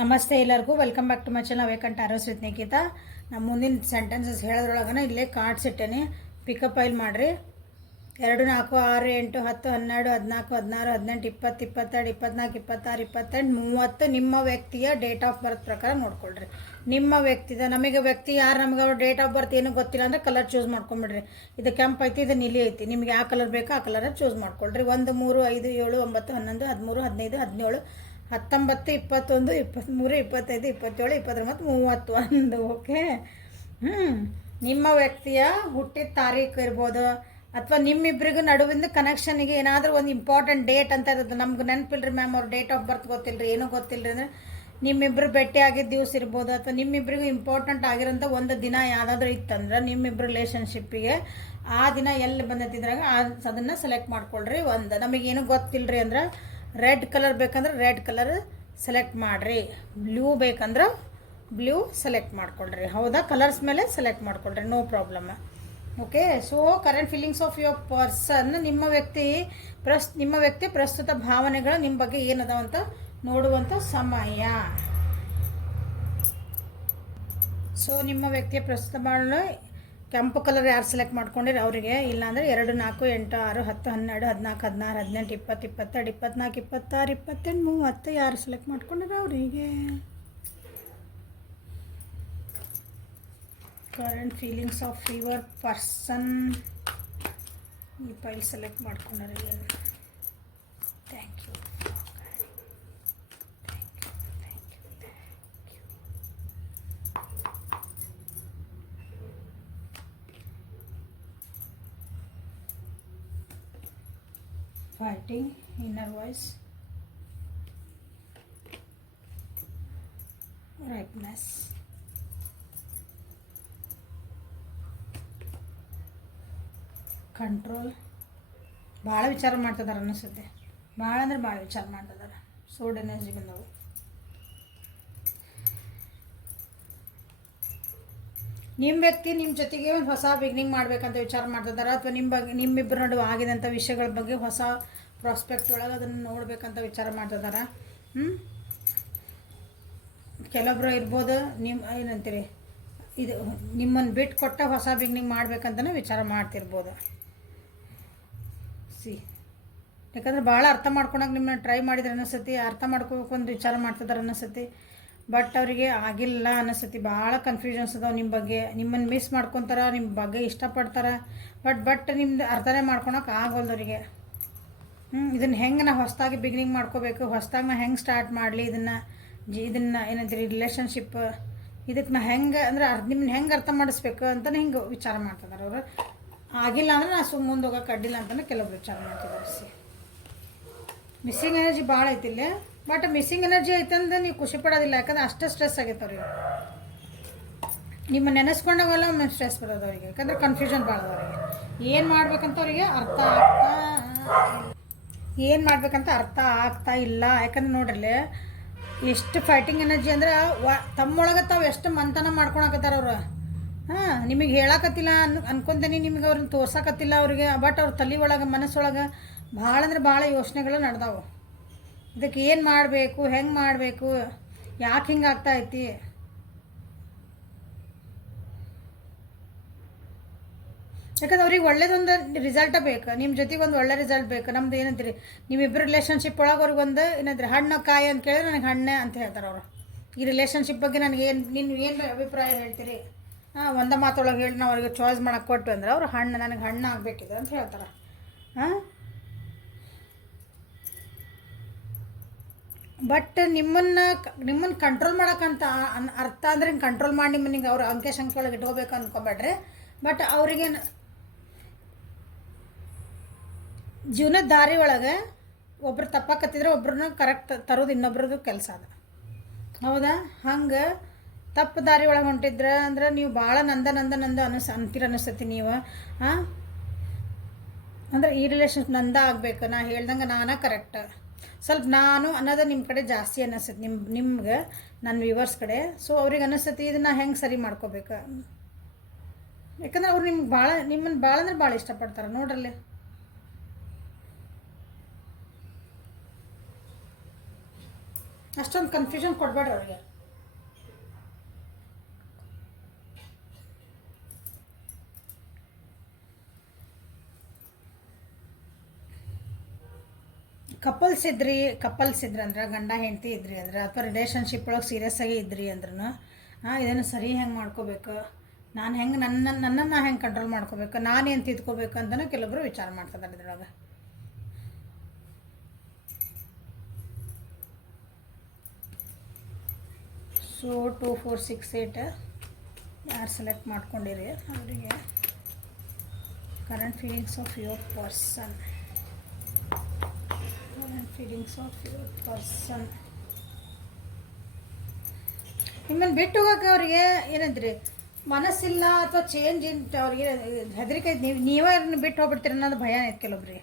ನಮಸ್ತೆ ಎಲ್ಲರಿಗೂ welcome back to my channel Vacant Arrows with Nikhita. ನಮ್ಮ ಮುಂದಿನ ಸೆಂಟೆನ್ಸಸ್ ಹೇಳೋದ್ರೊಳಗನ ಇಲ್ಲೇ ಕಾರ್ಡ್ಸ್ ಇಟ್ಟೇನೆ. ಪಿಕಪ್ ಫೈಲ್ ಮಾಡಿರಿ. 2 4 6 8 10 12 14 16 17 18 22 24 26 28 ನಿಮ್ಮ ವ್ಯಕ್ತಿಯ ಡೇಟ್ ಆಫ್ ಬರ್ತ್ ಪ್ರಕಾರ ನೋಡ್ಕೊಳ್ರಿ. ನಿಮ್ಮ ವ್ಯಕ್ತಿದ ನಮಗೆ ವ್ಯಕ್ತಿ ಯಾರು ನಮಗೆ ಅವ್ರ ಡೇಟ್ ಆಫ್ ಬರ್ತ್ ಏನೂ ಗೊತ್ತಿಲ್ಲ ಅಂದರೆ ಕಲರ್ ಚೂಸ್ ಮಾಡ್ಕೊಂಬಿಡ್ರಿ. ಇದು ಕೆಂಪು ಐತಿ, ಇದು ನೀಲಿ ಐತಿ. ನಿಮ್ಗೆ ಯಾವ ಕಲರ್ ಬೇಕೋ ಆ ಕಲರ್ ಚೂಸ್ ಮಾಡ್ಕೊಳ್ರಿ. 1 3 5 7 9 11 13 15 17 19 21 23 25 27 29 31. ಓಕೆ. ನಿಮ್ಮ ವ್ಯಕ್ತಿಯ ಹುಟ್ಟಿದ ತಾರೀಕು ಇರ್ಬೋದು, ಅಥವಾ ನಿಮ್ಮಿಬ್ಬರಿಗೂ ನಡುವಿಂದ ಕನೆಕ್ಷನ್ಗೆ ಏನಾದರೂ ಒಂದು ಇಂಪಾರ್ಟೆಂಟ್ ಡೇಟ್ ಅಂತ ಇರುತ್ತೆ. ನಮ್ಗೆ ನೆನಪಿಲ್ರಿ ಮ್ಯಾಮ್ ಅವ್ರ ಡೇಟ್ ಆಫ್ ಬರ್ತ್ ಗೊತ್ತಿಲ್ಲರಿ, ಏನೂ ಗೊತ್ತಿಲ್ಲರಿ ಅಂದರೆ ನಿಮ್ಮಿಬ್ಬರು ಭೇಟಿ ಆಗಿದ್ದ ದಿವಸ ಇರ್ಬೋದು, ಅಥವಾ ನಿಮ್ಮಿಬ್ಬರಿಗೂ ಇಂಪಾರ್ಟೆಂಟ್ ಆಗಿರೋಂಥ ಒಂದು ದಿನ ಯಾವುದಾದ್ರೂ ಇತ್ತಂದ್ರೆ ನಿಮ್ಮಿಬ್ಬರು ರಿಲೇಷನ್ಶಿಪ್ಪಿಗೆ ಆ ದಿನ ಎಲ್ಲಿ ಬಂದೈತಿದ್ರಾಗ ಅದನ್ನು ಸೆಲೆಕ್ಟ್ ಮಾಡ್ಕೊಳ್ರಿ. ಒಂದು ನಮಗೇನು ಗೊತ್ತಿಲ್ಲರಿ ಅಂದ್ರೆ ರೆಡ್ ಕಲರ್ ಬೇಕಂದ್ರೆ ರೆಡ್ ಕಲರ್ ಸೆಲೆಕ್ಟ್ ಮಾಡಿರಿ, ಬ್ಲೂ ಬೇಕಂದ್ರೆ ಬ್ಲೂ ಸೆಲೆಕ್ಟ್ ಮಾಡ್ಕೊಳ್ರಿ. ಹೌದಾ, ಕಲರ್ಸ್ ಮೇಲೆ ಸೆಲೆಕ್ಟ್ ಮಾಡ್ಕೊಳ್ರಿ, no problem. Okay. So current feelings of your person, ನಿಮ್ಮ ವ್ಯಕ್ತಿ ಪ್ರಸ್ತುತ ಭಾವನೆಗಳು ನಿಮ್ಮ ಬಗ್ಗೆ ಏನದಾವಂತ ನೋಡುವಂಥ ಸಮಯ. ಸೊ ನಿಮ್ಮ ವ್ಯಕ್ತಿಯ ಪ್ರಸ್ತುತ ಭಾವನೆ ಕೆಂಪು ಕಲರ್ ಯಾರು ಸೆಲೆಕ್ಟ್ ಮಾಡ್ಕೊಂಡಿರಿ ಅವರಿಗೆ, ಇಲ್ಲಾಂದರೆ 2 4 8 6 10 12 14 16 17 18 20 22 24 26 27 28 ಯಾರು ಸೆಲೆಕ್ಟ್ ಮಾಡ್ಕೊಂಡಿರಿ ಅವರಿಗೆ. Current feelings of your person ಈ ಫೈಲ್ ಸೆಲೆಕ್ಟ್ ಮಾಡ್ಕೊಂಡ್ರಿ. Thank you. Fighting, inner voice, ripeness, control. ಭಾಳ ವಿಚಾರ ಮಾಡ್ತಿದ್ದಾರೆ ಅನ್ನಿಸುತ್ತೆ, ಭಾಳ ಅಂದ್ರೆ ಭಾಳ ವಿಚಾರ ಮಾಡ್ತಿದ್ದಾರೆ. ಸೋಡ್ ಎನರ್ಜಿ ಬಂದವು. ನಿಮ್ಮ ವ್ಯಕ್ತಿ ನಿಮ್ಮ ಜೊತೆಗೆ ಒಂದು ಹೊಸ ಬಿಗಿನಿಂಗ್ ಮಾಡ್ಬೇಕಂತ ವಿಚಾರ ಮಾಡ್ತಿದ್ದಾರೆ, ಅಥವಾ ನಿಮ್ಮಿಬ್ಬರ ನಡುವೆ ಆಗಿದಂಥ ವಿಷಯಗಳ ಬಗ್ಗೆ ಹೊಸ ಪ್ರಾಸ್ಪೆಕ್ಟ್ ಒಳಗೆ ಅದನ್ನು ನೋಡ್ಬೇಕಂತ ವಿಚಾರ ಮಾಡ್ತಿದ್ದಾರೆ. ಕೆಲವೊಬ್ಬರು ಇರ್ಬೋದು ಏನಂತೀರಿ, ಇದು ನಿಮ್ಮನ್ನು ಬಿಟ್ಟು ಕೊಟ್ಟ ಹೊಸ ಬಿಗಿನಿಂಗ್ ಮಾಡ್ಬೇಕಂತಲೇ ವಿಚಾರ ಮಾಡ್ತಿರ್ಬೋದು. ಯಾಕಂದ್ರೆ ಭಾಳ ಅರ್ಥ ಮಾಡ್ಕೊಳಕ್ಕೆ ನಿಮ್ಮನ್ನ ಟ್ರೈ ಮಾಡಿದ್ರೆ ಅನ್ನಿಸ್ತತಿ, ಅರ್ಥ ಮಾಡ್ಕೋಬೇಕು ಅಂತ ವಿಚಾರ ಮಾಡ್ತಿದ್ದಾರೆ ಅನ್ನಿಸ್ತತಿ. ಬಟ್ ಅವರಿಗೆ ಆಗಿಲ್ಲ ಅನ್ನಿಸ್ತತಿ. ಭಾಳ ಕನ್ಫ್ಯೂಷನ್ಸ್ ಅದಾವೆ ನಿಮ್ಮ ಬಗ್ಗೆ. ನಿಮ್ಮನ್ನು ಮಿಸ್ ಮಾಡ್ಕೊತಾರೆ, ನಿಮ್ಮ ಬಗ್ಗೆ ಇಷ್ಟಪಡ್ತಾರೆ, ಬಟ್ ನಿಮ್ದು ಅರ್ಥನೇ ಮಾಡ್ಕೊಳಕ್ಕೆ ಆಗೋಲ್ದವರಿಗೆ. ಇದನ್ನು ಹೆಂಗೆ ನಾ ಹೊಸದಾಗಿ ಬಿಗಿನಿಂಗ್ ಮಾಡ್ಕೋಬೇಕು, ಹೊಸದಾಗಿ ನಾ ಹೆಂಗೆ ಸ್ಟಾರ್ಟ್ ಮಾಡಲಿ, ಇದನ್ನು ಏನಂತೀರಿ ರಿಲೇಷನ್ಶಿಪ್, ಇದಕ್ಕೆ ನಾ ಹೆಂಗೆ ಅಂದ್ರೆ ನಿಮ್ಮನ್ನ ಹೆಂಗೆ ಅರ್ಥ ಮಾಡಿಸ್ಬೇಕು ಅಂತಲೇ ಹಿಂಗೆ ವಿಚಾರ ಮಾಡ್ತಿದ್ದಾರೆ ಅವರು. ಆಗಿಲ್ಲ ಅಂದರೆ ನಾ ಮುಂದೆ ಹೋಗೋಕೆ ಅಡ್ಡಿಲ್ಲ ಅಂತಲೇ ಕೆಲವೊಬ್ರು ವಿಚಾರ ಮಾಡ್ತಿದ್ದಾರೆ. ಮಿಸ್ಸಿಂಗ್ ಎನರ್ಜಿ ಭಾಳ ಐತಿಲ್ಲ, ಬಟ್ ಮಿಸ್ಸಿಂಗ್ ಎನರ್ಜಿ ಐತಂದ್ರೆ ನೀವು ಖುಷಿ ಪಡೋದಿಲ್ಲ. ಯಾಕಂದ್ರೆ ಅಷ್ಟೇ ಸ್ಟ್ರೆಸ್ ಆಗೈತೆ ಅವ್ರಿಗೆ. ನಿಮ್ಮ ನೆನೆಸ್ಕೊಂಡಾಗಲ್ಲ ಸ್ಟ್ರೆಸ್ ಬರೋದು ಅವರಿಗೆ, ಯಾಕಂದ್ರೆ ಕನ್ಫ್ಯೂಷನ್ ಭಾಳ ಅವರಿಗೆ. ಏನು ಮಾಡ್ಬೇಕಂತ ಅವರಿಗೆ ಅರ್ಥ ಆಗ್ತಾ ಇಲ್ಲ. ಯಾಕಂದ್ರೆ ನೋಡ್ರಿ ಎಷ್ಟು ಫೈಟಿಂಗ್ ಎನರ್ಜಿ ಅಂದ್ರೆ ತಮ್ಮೊಳಗೆ ತಾವು ಎಷ್ಟು ಮಂಥನ ಮಾಡ್ಕೊಳಕತ್ತಾರ ಅವ್ರು. ನಿಮಗೆ ಹೇಳಕತ್ತಿಲ್ಲ ಅನ್ಕೊಂತೀನಿ, ನಿಮಗೆ ಅವ್ರನ್ನ ತೋರ್ಸಕತ್ತಿಲ್ಲ ಅವ್ರಿಗೆ. ಬಟ್ ಅವ್ರ ತಲೆ ಒಳಗೆ ಮನಸ್ಸೊಳಗೆ ಭಾಳ ಅಂದ್ರೆ ಭಾಳ ಯೋಚನೆಗಳು ನಡೆದಾವು. ಇದಕ್ಕೆ ಏನು ಮಾಡಬೇಕು, ಹೆಂಗೆ ಮಾಡಬೇಕು, ಯಾಕೆ ಹಿಂಗೆ ಆಗ್ತಾ ಐತಿ. ಯಾಕಂದ್ರೆ ಅವ್ರಿಗೆ ಒಳ್ಳೇದೊಂದು ರಿಸಲ್ಟ ಬೇಕು, ನಿಮ್ಮ ಜೊತೆಗೆ ಒಂದು ಒಳ್ಳೆ ರಿಸಲ್ಟ್ ಬೇಕು. ನಮ್ದು ಏನಂತೀರಿ, ನಿಮ್ಮಿಬ್ಬರು ರಿಲೇಷನ್ಶಿಪ್ ಒಳಗೆ ಅವ್ರಿಗೊಂದು ಏನಂತೀರಿ ಹಣ್ಣು ಕಾಯಿ ಅಂತ ಕೇಳಿದ್ರೆ ನನಗೆ ಹಣ್ಣೆ ಅಂತ ಹೇಳ್ತಾರೆ ಅವರು. ಈ ರಿಲೇಷನ್ಶಿಪ್ ಬಗ್ಗೆ ನನಗೆ ನೀವು ಏನು ಅಭಿಪ್ರಾಯ ಹೇಳ್ತೀರಿ, ಒಂದು ಮಾತೊಳಗೆ ಹೇಳಿ ನಾವು ಅವ್ರಿಗೆ ಚಾಯ್ಸ್ ಮಾಡೋಕೆ ಕೊಟ್ಟು ಅಂದ್ರೆ ಅವ್ರು ನನಗೆ ಹಣ್ಣು ಆಗಬೇಕಿದೆ ಅಂತ ಹೇಳ್ತಾರೆ. ಬಟ್ ನಿಮ್ಮನ್ನು ಕಂಟ್ರೋಲ್ ಮಾಡೋಕ್ಕಂತ ಅರ್ಥ ಅಂದ್ರೆ ಹಿಂಗೆ ಕಂಟ್ರೋಲ್ ಮಾಡಿ ನಿಮ್ಮನಿಗೆ ಅವ್ರ ಅಂಕೆ ಸಂಖ್ಯೆ ಒಳಗೆ ಇಟ್ಕೋಬೇಕು ಅಂದ್ಕೊಬೇಡ್ರಿ. ಬಟ್ ಅವರಿಗೆ ಜೀವನದ ದಾರಿ ಒಳಗೆ ಒಬ್ರು ತಪ್ಪಾಕತ್ತಿದ್ರೆ ಒಬ್ರನ್ನ ಕರೆಕ್ಟ್ ತರೋದು ಇನ್ನೊಬ್ರದ್ದು ಕೆಲಸ ಅದ. ಹೌದಾ? ಹಂಗೆ ತಪ್ಪು ದಾರಿ ಒಳಗೆ ಹೊಂಟಿದ್ರೆ ಅಂದ್ರೆ ನೀವು ಭಾಳ ನಂದ ಅನ್ನಿಸ್ತತಿ ನೀವು. ಅಂದ್ರೆ ಈ ರಿಲೇಷನ್ ನಂದ ಆಗ್ಬೇಕು, ನಾ ಹೇಳ್ದಂಗೆ ನಾನೇ ಕರೆಕ್ಟ್, ಸ್ವಲ್ಪ ನಾನು ಅನ್ನೋದು ನಿಮ್ಮ ಕಡೆ ಜಾಸ್ತಿ ಅನ್ನಿಸ್ತೈತಿ ನಿಮ್ಗೆ ನನ್ನ ವ್ಯೂವರ್ಸ್ ಕಡೆ. ಸೊ ಅವ್ರಿಗೆ ಅನ್ನಿಸ್ತೈತಿ ಇದನ್ನು ಹೆಂಗೆ ಸರಿ ಮಾಡ್ಕೋಬೇಕು. ಯಾಕಂದ್ರೆ ಅವ್ರು ನಿಮ್ಮನ್ನು ಭಾಳ ಅಂದ್ರೆ ಭಾಳ ಇಷ್ಟಪಡ್ತಾರೆ ನೋಡ್ರಲ್ಲಿ. ಅಷ್ಟೊಂದು ಕನ್ಫ್ಯೂಷನ್ ಕೊಡಬೇಡ್ರಿ ಅವ್ರಿಗೆ. ಕಪಲ್ಸ್ ಇದ್ರಿ ಅಂದ್ರೆ ಗಂಡ ಹೆಂಡತಿ ಇದ್ರಿ ಅಂದ್ರೆ ಅಥವಾ ರಿಲೇಷನ್ಶಿಪ್ ಒಳಗೆ ಸೀರಿಯಸ್ ಆಗಿ ಇದ್ರಿ ಅಂದ್ರೂ ಇದನ್ನು ಸರಿ ಹೆಂಗೆ ಮಾಡ್ಕೋಬೇಕು, ನಾನು ಹೆಂಗೆ ನನ್ನನ್ನು ನಾ ಹೆಂಗೆ ಕಂಟ್ರೋಲ್ ಮಾಡ್ಕೋಬೇಕು, ನಾನೇನು ತಿದ್ಕೋಬೇಕು ಅಂತಲೂ ಕೆಲವೊಬ್ರು ವಿಚಾರ ಮಾಡ್ತಿದ್ದಾರೆ ಇದ್ರೊಳಗೆ. ಸೊ 2 4 6 8 ಯಾರು ಸೆಲೆಕ್ಟ್ ಮಾಡ್ಕೊಂಡಿರಿ ಅವರಿಗೆ current feelings of your person. ನಿಮ್ಮನ್ನು ಬಿಟ್ಟು ಹೋಗೋಕೆ ಅವ್ರಿಗೆ ಏನಂದ್ರಿ ಮನಸ್ಸಿಲ್ಲ ಅಥವಾ ಚೇಂಜ್ ಅವ್ರಿಗೆ ಹೆದರಿಕೆ, ನೀವೇ ಬಿಟ್ಟು ಹೋಗ್ಬಿಡ್ತೀರ ಅನ್ನೋದು ಭಯ ಐತೆ ಕೆಲವೊಬ್ರಿಗೆ.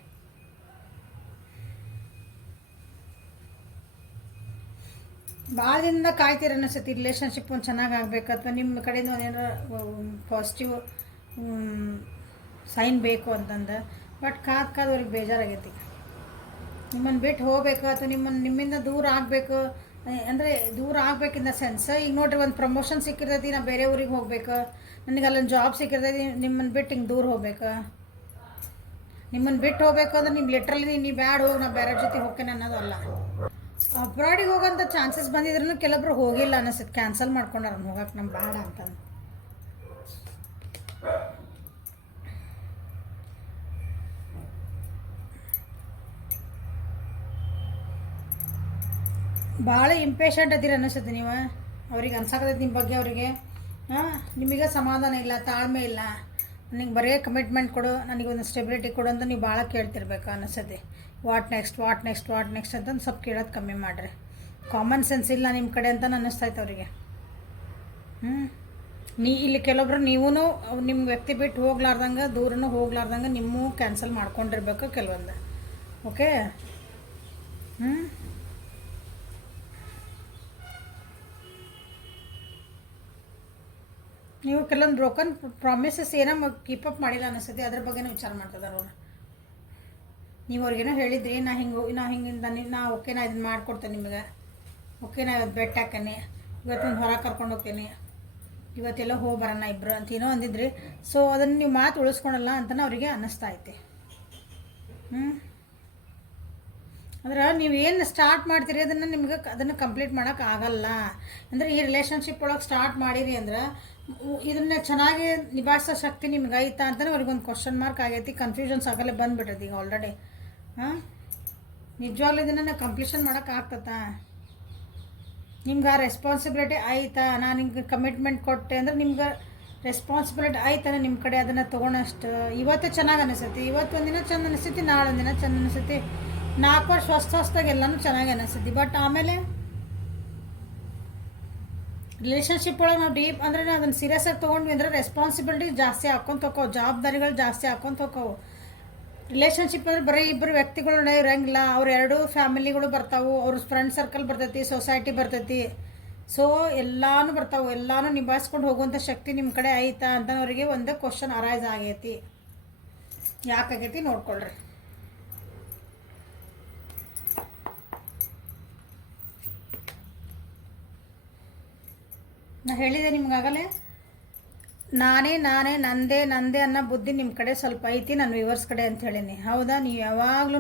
ಭಾಳ ದಿನದಿಂದ ಕಾಯ್ತೀರ ಅನಿಸುತ್ತೆ ರಿಲೇಷನ್ಶಿಪ್ ಒಂದು ಚೆನ್ನಾಗಿ ಆಗಬೇಕು ಅಥವಾ ನಿಮ್ಮ ಕಡೆಯಿಂದ ಒಂದೇನಾರ ಪಾಸಿಟಿವ್ ಸೈನ್ ಬೇಕು ಅಂತಂದು. ಬಟ್ ಕಾದು ಅವ್ರಿಗೆ ಬೇಜಾರಾಗೈತಿ. ನಿಮ್ಮನ್ನು ಬಿಟ್ಟು ಹೋಗಬೇಕು ಅಥವಾ ನಿಮ್ಮಿಂದ ದೂರ ಆಗಬೇಕು ಅಂದರೆ ದೂರ ಆಗ್ಬೇಕಿಂದ ಸೆನ್ಸ್. ಈಗ ನೋಡ್ರಿ ಒಂದು ಪ್ರಮೋಷನ್ ಸಿಕ್ಕಿರ್ತೈತಿ, ನಾ ಬೇರೆ ಊರಿಗೆ ಹೋಗ್ಬೇಕು, ನನಗೆ ಅಲ್ಲೊಂದು ಜಾಬ್ ಸಿಕ್ಕಿರ್ತೈತಿ, ನಿಮ್ಮನ್ನು ಬಿಟ್ಟು ಹಿಂಗೆ ದೂರ ಹೋಗ್ಬೇಕು. ನಿಮ್ಮನ್ನು ಬಿಟ್ಟು ಹೋಗ್ಬೇಕು ಅಂದ್ರೆ ನೀವು ಲಿಟ್ರಲಿ ನೀವು ಬ್ಯಾಡ ಹೋಗಿ ನಾ ಬೇರೆ ಜೊತೆ ಹೋಗ್ತೇನೆ ಅನ್ನೋದಲ್ಲ. ಅಬ್ರಾಡಿಗೆ ಹೋಗೋಂಥ ಚಾನ್ಸಸ್ ಬಂದಿದ್ರೂ ಕೆಲವೊಬ್ರು ಹೋಗಿಲ್ಲ ಅನಿಸುತ್ತೆ, ಕ್ಯಾನ್ಸಲ್ ಮಾಡ್ಕೊಂಡಾರ ಹೋಗಕ್ಕೆ ನಮ್ಗೆ ಬೇಡ ಅಂತಂದು. ಭಾಳ ಇಂಪೇಷಂಟ್ ಅದಿರ ಅನಿಸುತ್ತೆ ನೀವು. ಅವ್ರಿಗೆ ಅನ್ಸಾಕತ್ತೈತಿ ನಿಮ್ಮ ಬಗ್ಗೆ ಅವರಿಗೆ. ನಿಮಗೆ ಸಮಾಧಾನ ಇಲ್ಲ, ತಾಳ್ಮೆ ಇಲ್ಲ, ನನಗೆ ಬರೀ ಕಮಿಟ್ಮೆಂಟ್ ಕೊಡು, ನನಗೊಂದು ಸ್ಟೆಬಿಲಿಟಿ ಕೊಡು ಅಂತ ನೀವು ಭಾಳ ಕೇಳ್ತಿರ್ಬೇಕು ಅನಿಸುತ್ತೆ. ವಾಟ್ ನೆಕ್ಸ್ಟ್ ಅಂತಂದು ಸ್ವಲ್ಪ ಕೇಳೋದು ಕಮ್ಮಿ ಮಾಡಿರಿ. ಕಾಮನ್ ಸೆನ್ಸ್ ಇಲ್ಲ ನಿಮ್ಮ ಕಡೆ ಅಂತ ಅನ್ನಿಸ್ತೈತೆ ಅವರಿಗೆ. ಇಲ್ಲಿ ಕೆಲವೊಬ್ರು ನೀವೂ ನಿಮ್ಮ ವ್ಯಕ್ತಿ ಬಿಟ್ಟು ಹೋಗ್ಲಾರ್ದಂಗೆ ದೂರನೂ ಹೋಗ್ಲಾರ್ದಂಗೆ ನಿಮ್ಮೂ ಕ್ಯಾನ್ಸಲ್ ಮಾಡ್ಕೊಂಡಿರ್ಬೇಕು ಕೆಲವೊಂದು. ಓಕೆ. ನೀವು ಕೆಲವೊಂದು ಬ್ರೋಕನ್ ಪ್ರಾಮಿಸಸ್ ಏನೋ ಕೀಪಪ್ ಮಾಡಿಲ್ಲ ಅನಿಸುತ್ತೆ, ಅದ್ರ ಬಗ್ಗೆನೂ ವಿಚಾರ ಮಾಡ್ತಿದ್ದಾರೆ ಅವರು. ನೀವು ಅವ್ರಿಗೇನೋ ಹೇಳಿದ್ರಿ, ನಾ ಹಿಂಗಿಂದ ನಾ ಓಕೆ ನಾ ಇದನ್ನು ಮಾಡಿಕೊಡ್ತೇನೆ ನಿಮಗೆ, ಓಕೆ ನಾ ಇವತ್ತು ಬೆಟ್ಟ ಹಾಕೇನೆ, ಇವತ್ತು ಹೊರಗೆ ಕರ್ಕೊಂಡು ಹೋಗ್ತೇನೆ, ಇವತ್ತೆಲ್ಲ ಹೋಗಿ ಬರೋಣ ಇಬ್ಬರು ಅಂತ ಏನೋ ಅಂದಿದ್ರಿ. ಸೊ ಅದನ್ನು ನೀವು ಮಾತು ಉಳಿಸ್ಕೊಳಲ್ಲ ಅಂತಲೇ ಅವರಿಗೆ ಅನ್ನಿಸ್ತಾ ಐತೆ. ಅಂದ್ರೆ ನೀವು ಏನು ಸ್ಟಾರ್ಟ್ ಮಾಡ್ತೀರಿ ಅದನ್ನು ಕಂಪ್ಲೀಟ್ ಮಾಡೋಕೆ ಆಗಲ್ಲ. ಅಂದರೆ ಈ ರಿಲೇಷನ್ಶಿಪ್ ಒಳಗೆ ಸ್ಟಾರ್ಟ್ ಮಾಡಿರಿ ಅಂದ್ರೆ ಇದನ್ನು ಚೆನ್ನಾಗಿ ನಿಭಾಯಿಸೋ ಶಕ್ತಿ ನಿಮ್ಗೆ ಐತಾ ಅಂತಲೇ ಅವ್ರಿಗೊಂದು ಕ್ವಶನ್ ಮಾರ್ಕ್ ಆಗೈತಿ, ಕನ್ಫ್ಯೂಷನ್ಸ್ ಆಗಲೇ ಬಂದುಬಿಟ್ಟೈತಿ ಈಗ ಆಲ್ರೆಡಿ. ನಿಜವಾಗ್ಲೂ ಇದನ್ನು ಕಂಪ್ಲೀಷನ್ ಮಾಡೋಕೆ ಆಗ್ತತಾ? ನಿಮ್ಗೆ ಆ ರೆಸ್ಪಾನ್ಸಿಬಿಲಿಟಿ ಆಯ್ತಾ? ನಾನು ನಿಮ್ಗೆ ಕಮಿಟ್ಮೆಂಟ್ ಕೊಟ್ಟೆ ಅಂದ್ರೆ ನಿಮ್ಗೆ ರೆಸ್ಪಾನ್ಸಿಬಿಲಿಟಿ ಆಯ್ತಾನೆ ನಿಮ್ಮ ಕಡೆ ಅದನ್ನು ತೊಗೊಳೋಷ್ಟು. ಇವತ್ತೇ ಚೆನ್ನಾಗಿ ಅನಿಸುತ್ತೆ, ಇವತ್ತೊಂದಿನ ಚೆಂದ ಅನಿಸ್ತೈತಿ, ನಾಳೊಂದಿನ ಚೆಂದ ಅನಿಸ್ತೈತಿ, 4 ವರ್ಷ ಹೊಸ್ದಾಗಿ ಎಲ್ಲನೂ ಚೆನ್ನಾಗಿ ಅನಿಸ್ತೈತಿ. ಬಟ್ ಆಮೇಲೆ ರಿಲೇಷನ್ಶಿಪ್ ಒಳಗೆ ನಾವು ಡೀಪ್ ಅಂದರೆ ಅದನ್ನು ಸೀರಿಯಸ್ ಆಗಿ ತೊಗೊಂಡ್ವಿ ಅಂದರೆ ರೆಸ್ಪಾನ್ಸಿಬಿಲಿಟಿ ಜಾಸ್ತಿ ಹಾಕ್ಕೊಂತ ಹೋಕ್ಕವು, ಜವಾಬ್ದಾರಿಗಳು ಜಾಸ್ತಿ ಹಾಕ್ಕೊಂತ ಹೋಕ್ಕವು. ರಿಲೇಷನ್ಶಿಪ್ ಅಂದರೆ ಬರೀ ಇಬ್ಬರು ವ್ಯಕ್ತಿಗಳು ಇರೋಂಗಿಲ್ಲ, ಅವ್ರ ಎರಡೂ ಫ್ಯಾಮಿಲಿಗಳು ಬರ್ತಾವೆ, ಅವ್ರ ಫ್ರೆಂಡ್ ಸರ್ಕಲ್ ಬರ್ತೈತಿ, ಸೊಸೈಟಿ ಬರ್ತೈತಿ. ಸೊ ಎಲ್ಲಾನು ಬರ್ತಾವೆ, ಎಲ್ಲಾನು ನಿಭಾಯಿಸ್ಕೊಂಡು ಹೋಗುವಂಥ ಶಕ್ತಿ ನಿಮ್ಮ ಕಡೆ ಆಯ್ತಾ ಅಂತ ಅವರಿಗೆ ಒಂದು ಕ್ವಶನ್ ಅರೈಸ್ ಆಗೈತಿ. ಯಾಕಾಗೈತಿ ನೋಡ್ಕೊಳ್ರಿ. ನಾ ಹೇಳಿದೆ ನಿಮ್ಗಾಗಲೇ, ನಾನೇ ನಂದೇ ಅನ್ನೋ ಬುದ್ಧಿ ನಿಮ್ಮ ಕಡೆ ಸ್ವಲ್ಪ ಐತಿ, ನನ್ನ ವ್ಯೂವರ್ಸ್ ಕಡೆ ಅಂತ ಹೇಳೀನಿ. ಹೌದಾ? ನೀವು ಯಾವಾಗ್ಲೂ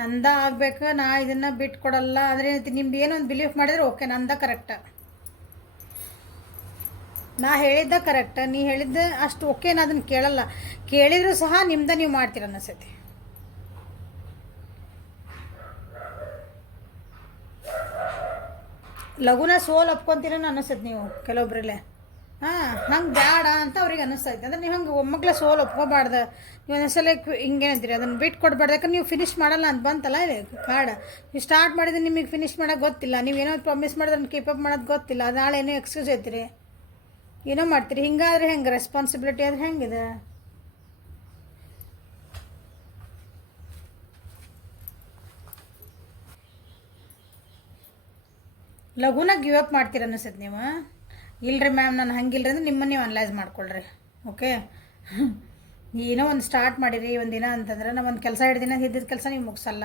ನಂದ ಆಗ್ಬೇಕು, ನಾ ಇದನ್ನು ಬಿಟ್ಕೊಡಲ್ಲ ಅಂದರೆ ನಿಮ್ದು ಏನೊಂದು ಬಿಲೀಫ್ ಮಾಡಿದ್ರೆ ಓಕೆ ನಂದ ಕರೆಕ್ಟ, ನಾ ಹೇಳಿದ್ದ ಕರೆಕ್ಟ್, ನೀ ಹೇಳಿದ್ದೆ ಅಷ್ಟು ಓಕೆ, ನಾ ಅದನ್ನು ಕೇಳಲ್ಲ. ಕೇಳಿದರೂ ಸಹ ನಿಮ್ದ ನೀವು ಮಾಡ್ತೀರ ಅನ್ನಿಸೈತಿ. ಲಘುನ ಸೋಲ್ ಒಪ್ಕೊಂತೀರೇನೋ ಅನ್ನಿಸ್ತೈತೆ ನೀವು ಕೆಲವೊಬ್ರಲ್ಲೇ. ಹಂಗೆ ಬೇಡ ಅಂತ ಅವ್ರಿಗೆ ಅನ್ನಿಸ್ತೈತೆ. ಅಂದ್ರೆ ನೀವು ಹಂಗೆ ಒಮ್ಮಕ್ಳೆ ಸೋಲ್ ಒಪ್ಕೋಬಾರ್ದು. ನೀವು ಒಂದೊಂದ್ಸಲ ಹಿಂಗೇನಂತೀರಿ, ಅದನ್ನು ಬಿಟ್ಟು ಕೊಡ್ಬಾರ್ದು. ಯಾಕಂದ್ರೆ ನೀವು ಫಿನಿಷ್ ಮಾಡಲ್ಲ ಅಂತ ಬಂತಲ್ಲ ಇಲ್ಲಿ ಕಾರ್ಡ್. ನೀವು ಸ್ಟಾರ್ಟ್ ಮಾಡಿದ್ರೆ ನಿಮಗೆ ಫಿನಿಷ್ ಮಾಡೋಕೆ ಗೊತ್ತಿಲ್ಲ, ನೀವೇನೋ ಪ್ರಾಮಿಸ್ ಮಾಡೋದು ಅದನ್ನು ಕೀಪಪ್ ಮಾಡೋದು ಗೊತ್ತಿಲ್ಲ, ನಾಳೆ ಏನೋ ಎಕ್ಸ್ಕ್ಯೂಸ್ ಐತಿರಿ, ಏನೋ ಮಾಡ್ತೀರಿ. ಹಿಂಗಾದ್ರೆ ಹೆಂಗೆ ರೆಸ್ಪಾನ್ಸಿಬಿಲಿಟಿ ಆದರೆ ಹೆಂಗಿದೆ? ಲಘುನ ಗಿವ್ ಅಪ್ ಮಾಡ್ತೀರ ಅನ್ನಿಸ್ತೈತೆ ನೀವು. ಇಲ್ರಿ ಮ್ಯಾಮ್ ನಾನು ಹಂಗಿಲ್ರಿ ಅಂದ್ರೆ ನಿಮ್ಮನ್ನು ನೀವು ಅನಲೈಸ್ ಮಾಡ್ಕೊಳ್ರಿ. ಓಕೆ. ಏನೋ ಒಂದು ಸ್ಟಾರ್ಟ್ ಮಾಡಿರಿ ಒಂದಿನ ಅಂತಂದ್ರೆ ನಾವು ಒಂದು ಕೆಲಸ ಹಿಡ್ದಿನ ಇದ್ದಿದ್ದ ಕೆಲಸ ನೀವು ಮುಗಿಸಲ್ಲ,